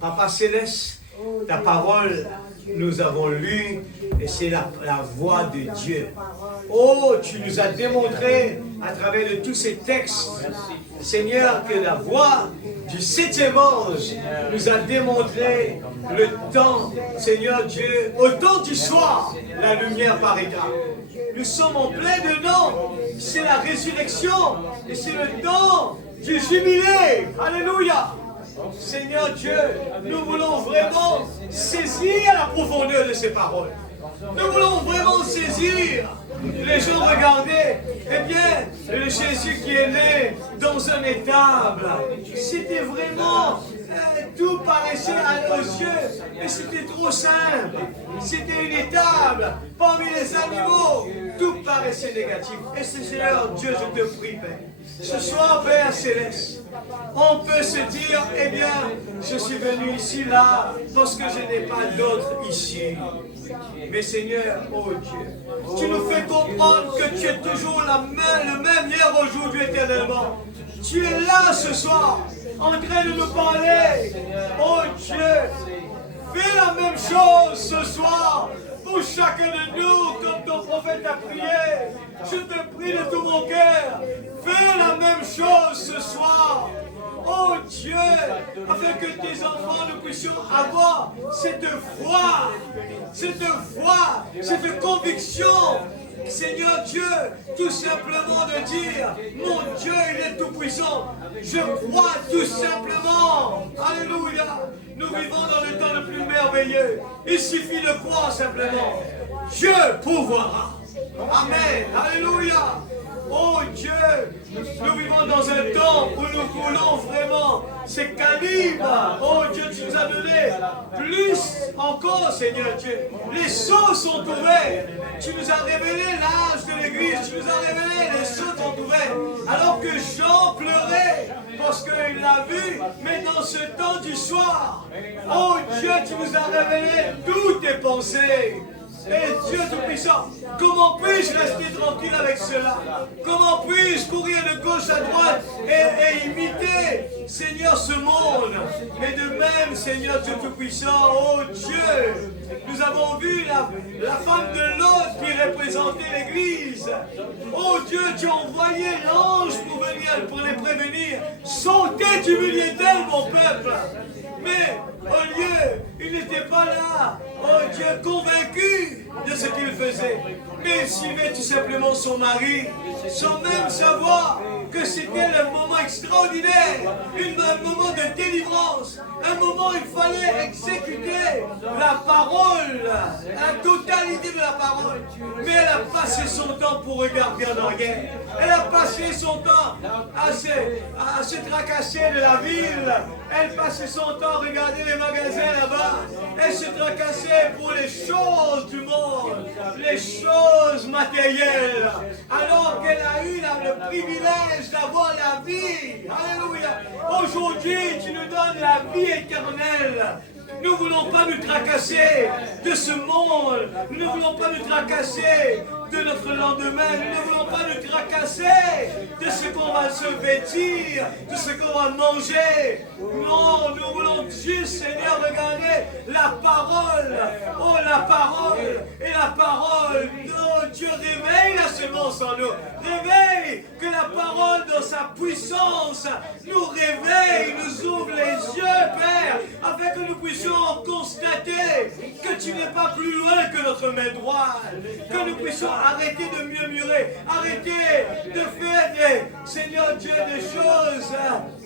Papa Céleste, ta parole, nous avons lu, et c'est la voix de Dieu. Oh, tu nous as démontré à travers de tous ces textes, Seigneur, que la voix du 7e ange nous a démontré le temps, Seigneur Dieu, au temps du soir, la lumière paraîtra. Nous sommes en plein dedans. C'est la résurrection et c'est le temps du jubilé. Alléluia. Seigneur Dieu, nous voulons vraiment saisir la profondeur de ces paroles. Nous voulons vraiment saisir. Les gens regardaient, eh bien, le Jésus qui est né dans un étable. C'était vraiment, tout paraissait à nos yeux, et c'était trop simple. C'était une étable parmi les animaux. Tout paraissait négatif. Et Seigneur, Dieu, je te prie, Père. Ce soir, Père Céleste, on peut se dire, eh bien, je suis venu ici, là, parce que je n'ai pas d'autre ici. Mais Seigneur, oh Dieu, tu nous fais comprendre que tu es toujours le même hier, aujourd'hui, éternellement. Tu es là ce soir, en train de nous parler. Oh Dieu, fais la même chose ce soir pour chacun de nous, comme ton prophète a prié. Je te prie de tout mon cœur, fais la même chose ce soir. Oh Dieu, afin que tes enfants, nous puissions avoir cette foi, cette conviction. Seigneur Dieu, tout simplement de dire, mon Dieu, il est tout puissant. Je crois tout simplement. Alléluia. Nous vivons dans le temps le plus merveilleux. Il suffit de croire simplement. Dieu pourvoira. Amen. Alléluia. Oh Dieu, nous vivons dans un temps où nous voulons vraiment ces calibres. Oh Dieu, tu nous as donné plus encore, Seigneur Dieu. Les sceaux sont ouverts. Tu nous as révélé l'âge de l'Église. Tu nous as révélé les sceaux sont ouverts. Alors que Jean pleurait parce qu'il l'a vu, mais dans ce temps du soir, oh Dieu, tu nous as révélé toutes tes pensées. Et Dieu Tout-Puissant, comment puis-je rester tranquille avec cela? Comment puis-je courir de gauche à droite et imiter, Seigneur, ce monde? Et de même, Seigneur Dieu Tout-Puissant, oh Dieu, nous avons vu la femme de Lot qui représentait l'Église. Oh Dieu, tu as envoyé l'ange pour les prévenir. Sautez du milieu d'elle, mon peuple. Mais au lieu, il n'était pas là, oh Dieu, convaincu de ce qu'il faisait. Mais il suivait tout simplement son mari, sans même savoir que c'était le moment extraordinaire, un moment de délivrance, un moment où il fallait exécuter la parole, la totalité de la parole. Mais elle a passé son temps pour regarder en arrière. Elle a passé son temps à se tracasser de la ville. Elle passait son temps à regarder les magasins là-bas. Elle se tracassait pour les choses du monde, les choses matérielles. Alors qu'elle a eu le privilège d'avoir la vie. Alléluia. Aujourd'hui, tu nous donnes la vie éternelle. Nous ne voulons pas nous tracasser de ce monde. Nous ne voulons pas nous tracasser de notre lendemain. Nous ne voulons pas nous tracasser de ce qu'on va se vêtir, de ce qu'on va manger. Non, nous voulons juste, Seigneur, regarder la parole. Oh, la parole. Et la parole. Oh, Dieu, réveille la semence en nous. Réveille que la parole, dans sa puissance, nous réveille, nous ouvre les yeux, Père, afin que nous puissions constater que tu n'es pas plus loin que notre main droite. Que nous puissions arrêter de murmurer, arrêter de faire Seigneur Dieu, des choses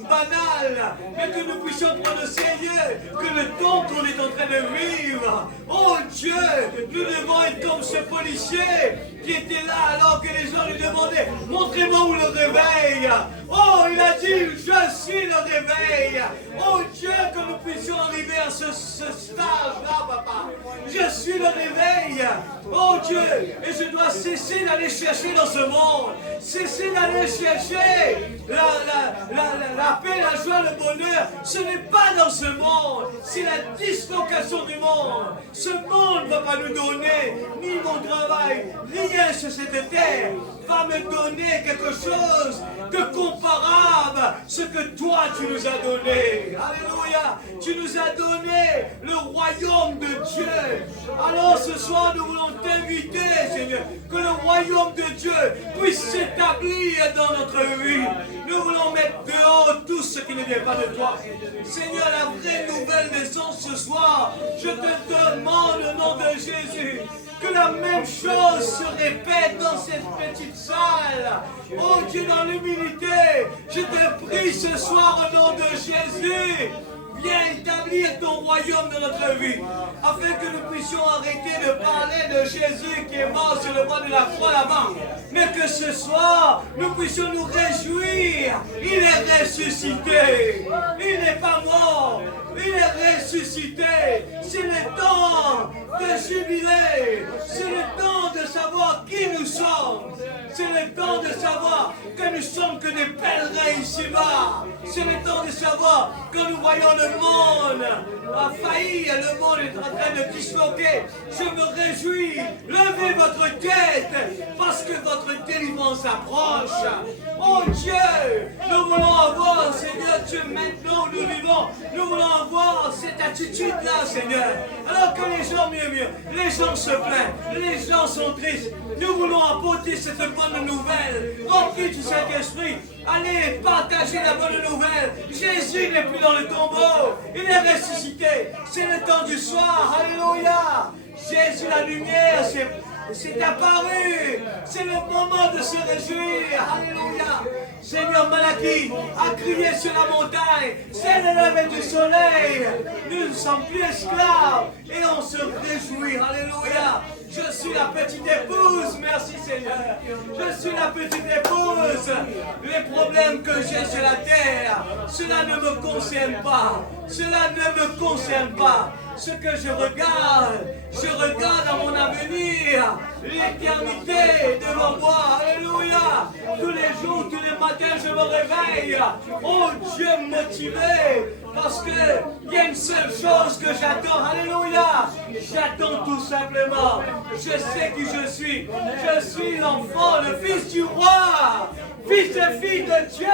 banales, mais que nous puissions prendre au sérieux que le temps qu'on est en train de vivre, oh Dieu, nous devons être comme ce policier qui était là alors que les gens lui demandaient, montrez-moi où le réveil. Oh, il a dit, je suis le réveil. Oh Dieu, que nous puissions arriver à ce stage-là, papa. Je suis le réveil. Oh Dieu, et je dois cesser d'aller chercher dans ce monde. Cesser d'aller chercher la paix, la joie, le bonheur. Ce n'est pas dans ce monde. C'est la dislocation du monde. Ce monde ne va pas nous donner ni mon travail, rien sur cette terre va me donner quelque chose de comparable à ce que toi tu nous as donné. Alléluia. Tu nous as donné le royaume de Dieu. Alors ce soir nous voulons t'inviter, Seigneur, que le royaume de Dieu puisse s'établir dans notre vie. Nous voulons mettre dehors tout ce qui ne vient pas de toi. Seigneur, la vraie nouvelle naissance ce soir, je te demande au nom de Jésus, que la même chose se répète dans cette petite salle. Oh Dieu, dans l'humilité, je te prie ce soir au nom de Jésus, viens établir ton royaume dans notre vie, afin que nous puissions arrêter de parler de Jésus qui est mort sur le bois de la croix là-bas, mais que ce soir, nous puissions nous réjouir. Il est ressuscité. Il n'est pas mort. Il est ressuscité. C'est le temps de jubiler. C'est le temps de savoir qui nous sommes. C'est le temps de savoir que nous sommes que des pèlerins ici-bas. C'est le temps de savoir que nous voyons le monde a failli, le monde est en train de disloquer. Je me réjouis. Levez votre tête parce que votre délivrance approche. Oh Dieu, nous voulons avoir, Seigneur Dieu, maintenant où nous vivons, nous voulons avoir cette attitude-là, Seigneur. Alors que les gens, mieux, les gens se plaignent, les gens sont tristes. Nous voulons apporter cette bonne nouvelle, remplis du Saint-Esprit. Allez partager la bonne nouvelle. Jésus n'est plus dans le tombeau, il est ressuscité. C'est le temps du soir, alléluia. Jésus, la lumière, c'est apparu. C'est le moment de se réjouir. Alléluia. Seigneur, Malachie a crié sur la montagne. C'est le lever du soleil. Nous ne sommes plus esclaves et on se réjouit. Alléluia. Je suis la petite épouse. Merci Seigneur. Je suis la petite épouse. Les problèmes que j'ai sur la terre, cela ne me concerne pas. Cela ne me concerne pas. Ce que je regarde à mon avenir, l'éternité devant moi. Alléluia. Tous les jours, tous les matins, je me réveille. Oh Dieu motivé. Parce qu'il y a une seule chose que j'attends. Alléluia. J'attends tout simplement. Je sais qui je suis. Je suis l'enfant, le fils du roi. Fils et fille de Dieu.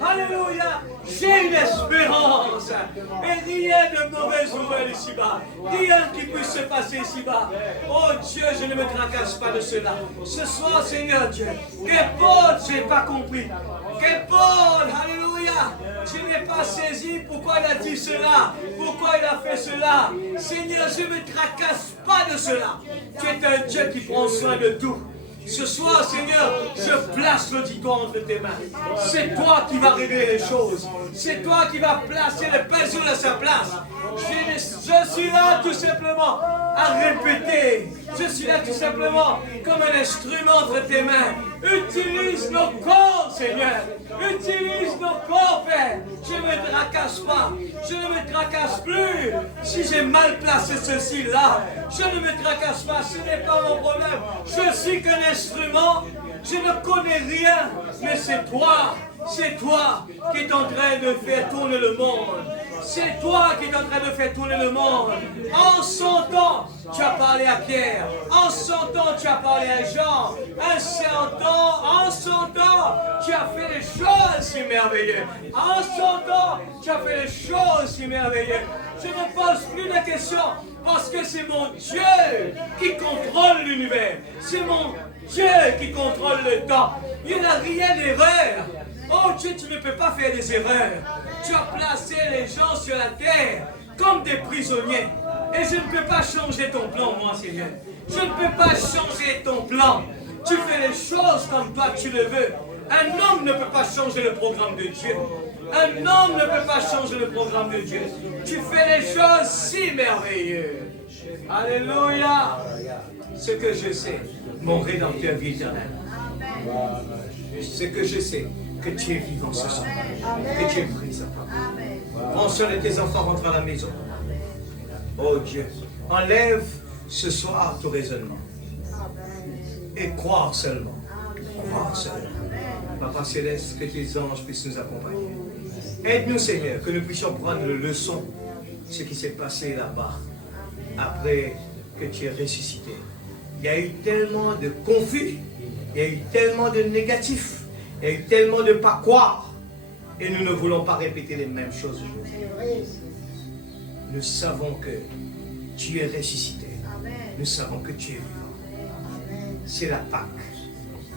Alléluia. J'ai une espérance. Et rien de mauvaise nouvelle ici-bas. Rien qui puisse se passer ici-bas. Oh Dieu, je ne me tracasse pas de cela. Ce soir, Seigneur Dieu, que Paul, je n'ai pas compris. Que Paul, alléluia, je n'ai pas saisi pourquoi il a dit cela, pourquoi il a fait cela. Seigneur, je ne me tracasse pas de cela. Tu es un Dieu qui prend soin de tout. Ce soir, Seigneur, je place l'auditoire entre tes mains. C'est toi qui vas révéler les choses. C'est toi qui vas placer le puzzle à sa place. Je suis là tout simplement à répéter. Je suis là tout simplement comme un instrument entre tes mains. Utilise nos corps, Seigneur. Utilise nos corps, Père. Je ne me tracasse pas. Je ne me tracasse plus. Si j'ai mal placé ceci là, je ne me tracasse pas. Ce n'est pas mon problème. Je suis qu'un instrument. Je ne connais rien. Mais c'est toi qui es en train de faire tourner le monde. C'est toi qui es en train de faire tourner le monde. En son temps, tu as parlé à Pierre. En son temps, tu as parlé à Jean. En son temps, tu as fait des choses si merveilleuses. En son temps, tu as fait des choses si merveilleuses. Je ne pose plus de questions parce que c'est mon Dieu qui contrôle l'univers. C'est mon Dieu qui contrôle le temps. Il n'y a rien d'erreur. Oh Dieu, tu ne peux pas faire des erreurs. Tu as placé les gens sur la terre comme des prisonniers. Et je ne peux pas changer ton plan, moi, Seigneur. Je ne peux pas changer ton plan. Tu fais les choses comme toi tu le veux. Un homme ne peut pas changer le programme de Dieu. Un homme ne peut pas changer le programme de Dieu. Tu fais les choses si merveilleuses. Alléluia. Ce que je sais, mon Rédempteur vit éternel. Ce que je sais, que tu es vivant ce soir, que tu es présent. Prends soin de tes enfants, rentre à la maison. Oh Dieu, enlève ce soir tout raisonnement. Et croire seulement. Croire seulement. Papa Céleste, que tes anges puissent nous accompagner. Aide-nous Seigneur, que nous puissions prendre le leçon de ce qui s'est passé là-bas, après que tu es ressuscité. Il y a eu tellement de confus, il y a eu tellement de négatifs. Il y a eu tellement de pas croire et nous ne voulons pas répéter les mêmes choses aujourd'hui. Nous savons que tu es ressuscité. Nous savons que tu es vivant. C'est la Pâque.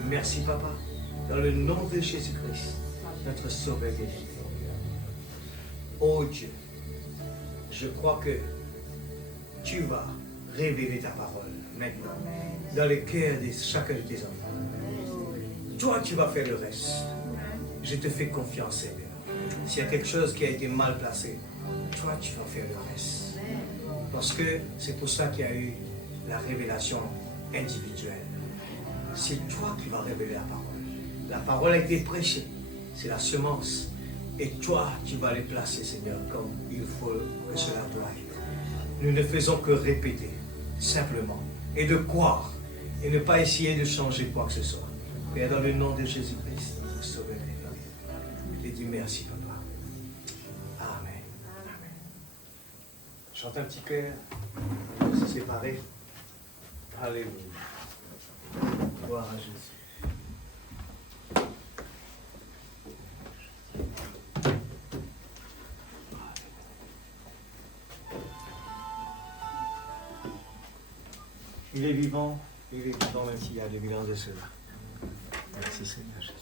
Merci Papa. Dans le nom de Jésus-Christ, notre Sauveur et Dieu. Oh Dieu, je crois que tu vas révéler ta parole maintenant dans le cœur de chacun de tes enfants. Toi, tu vas faire le reste. Je te fais confiance, Seigneur. S'il y a quelque chose qui a été mal placé, toi, tu vas faire le reste. Parce que c'est pour ça qu'il y a eu la révélation individuelle. C'est toi qui vas révéler la parole. La parole a été prêchée. C'est la semence. Et toi, tu vas les placer, Seigneur, comme il faut que cela doit être. Nous ne faisons que répéter, simplement, et de croire, et ne pas essayer de changer quoi que ce soit. Père, dans le nom de Jésus-Christ, notre Sauveur, je te dis merci, Papa. Amen. Amen. Chante un petit cœur. On va se séparer. Alléluia. Gloire à Jésus. Il est vivant même s'il y a l'évidence de cela. Merci Seigneur Jésus.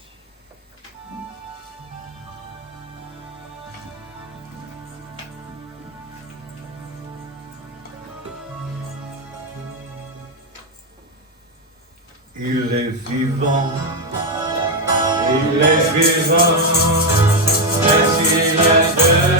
Il est vivant, même s'il y a de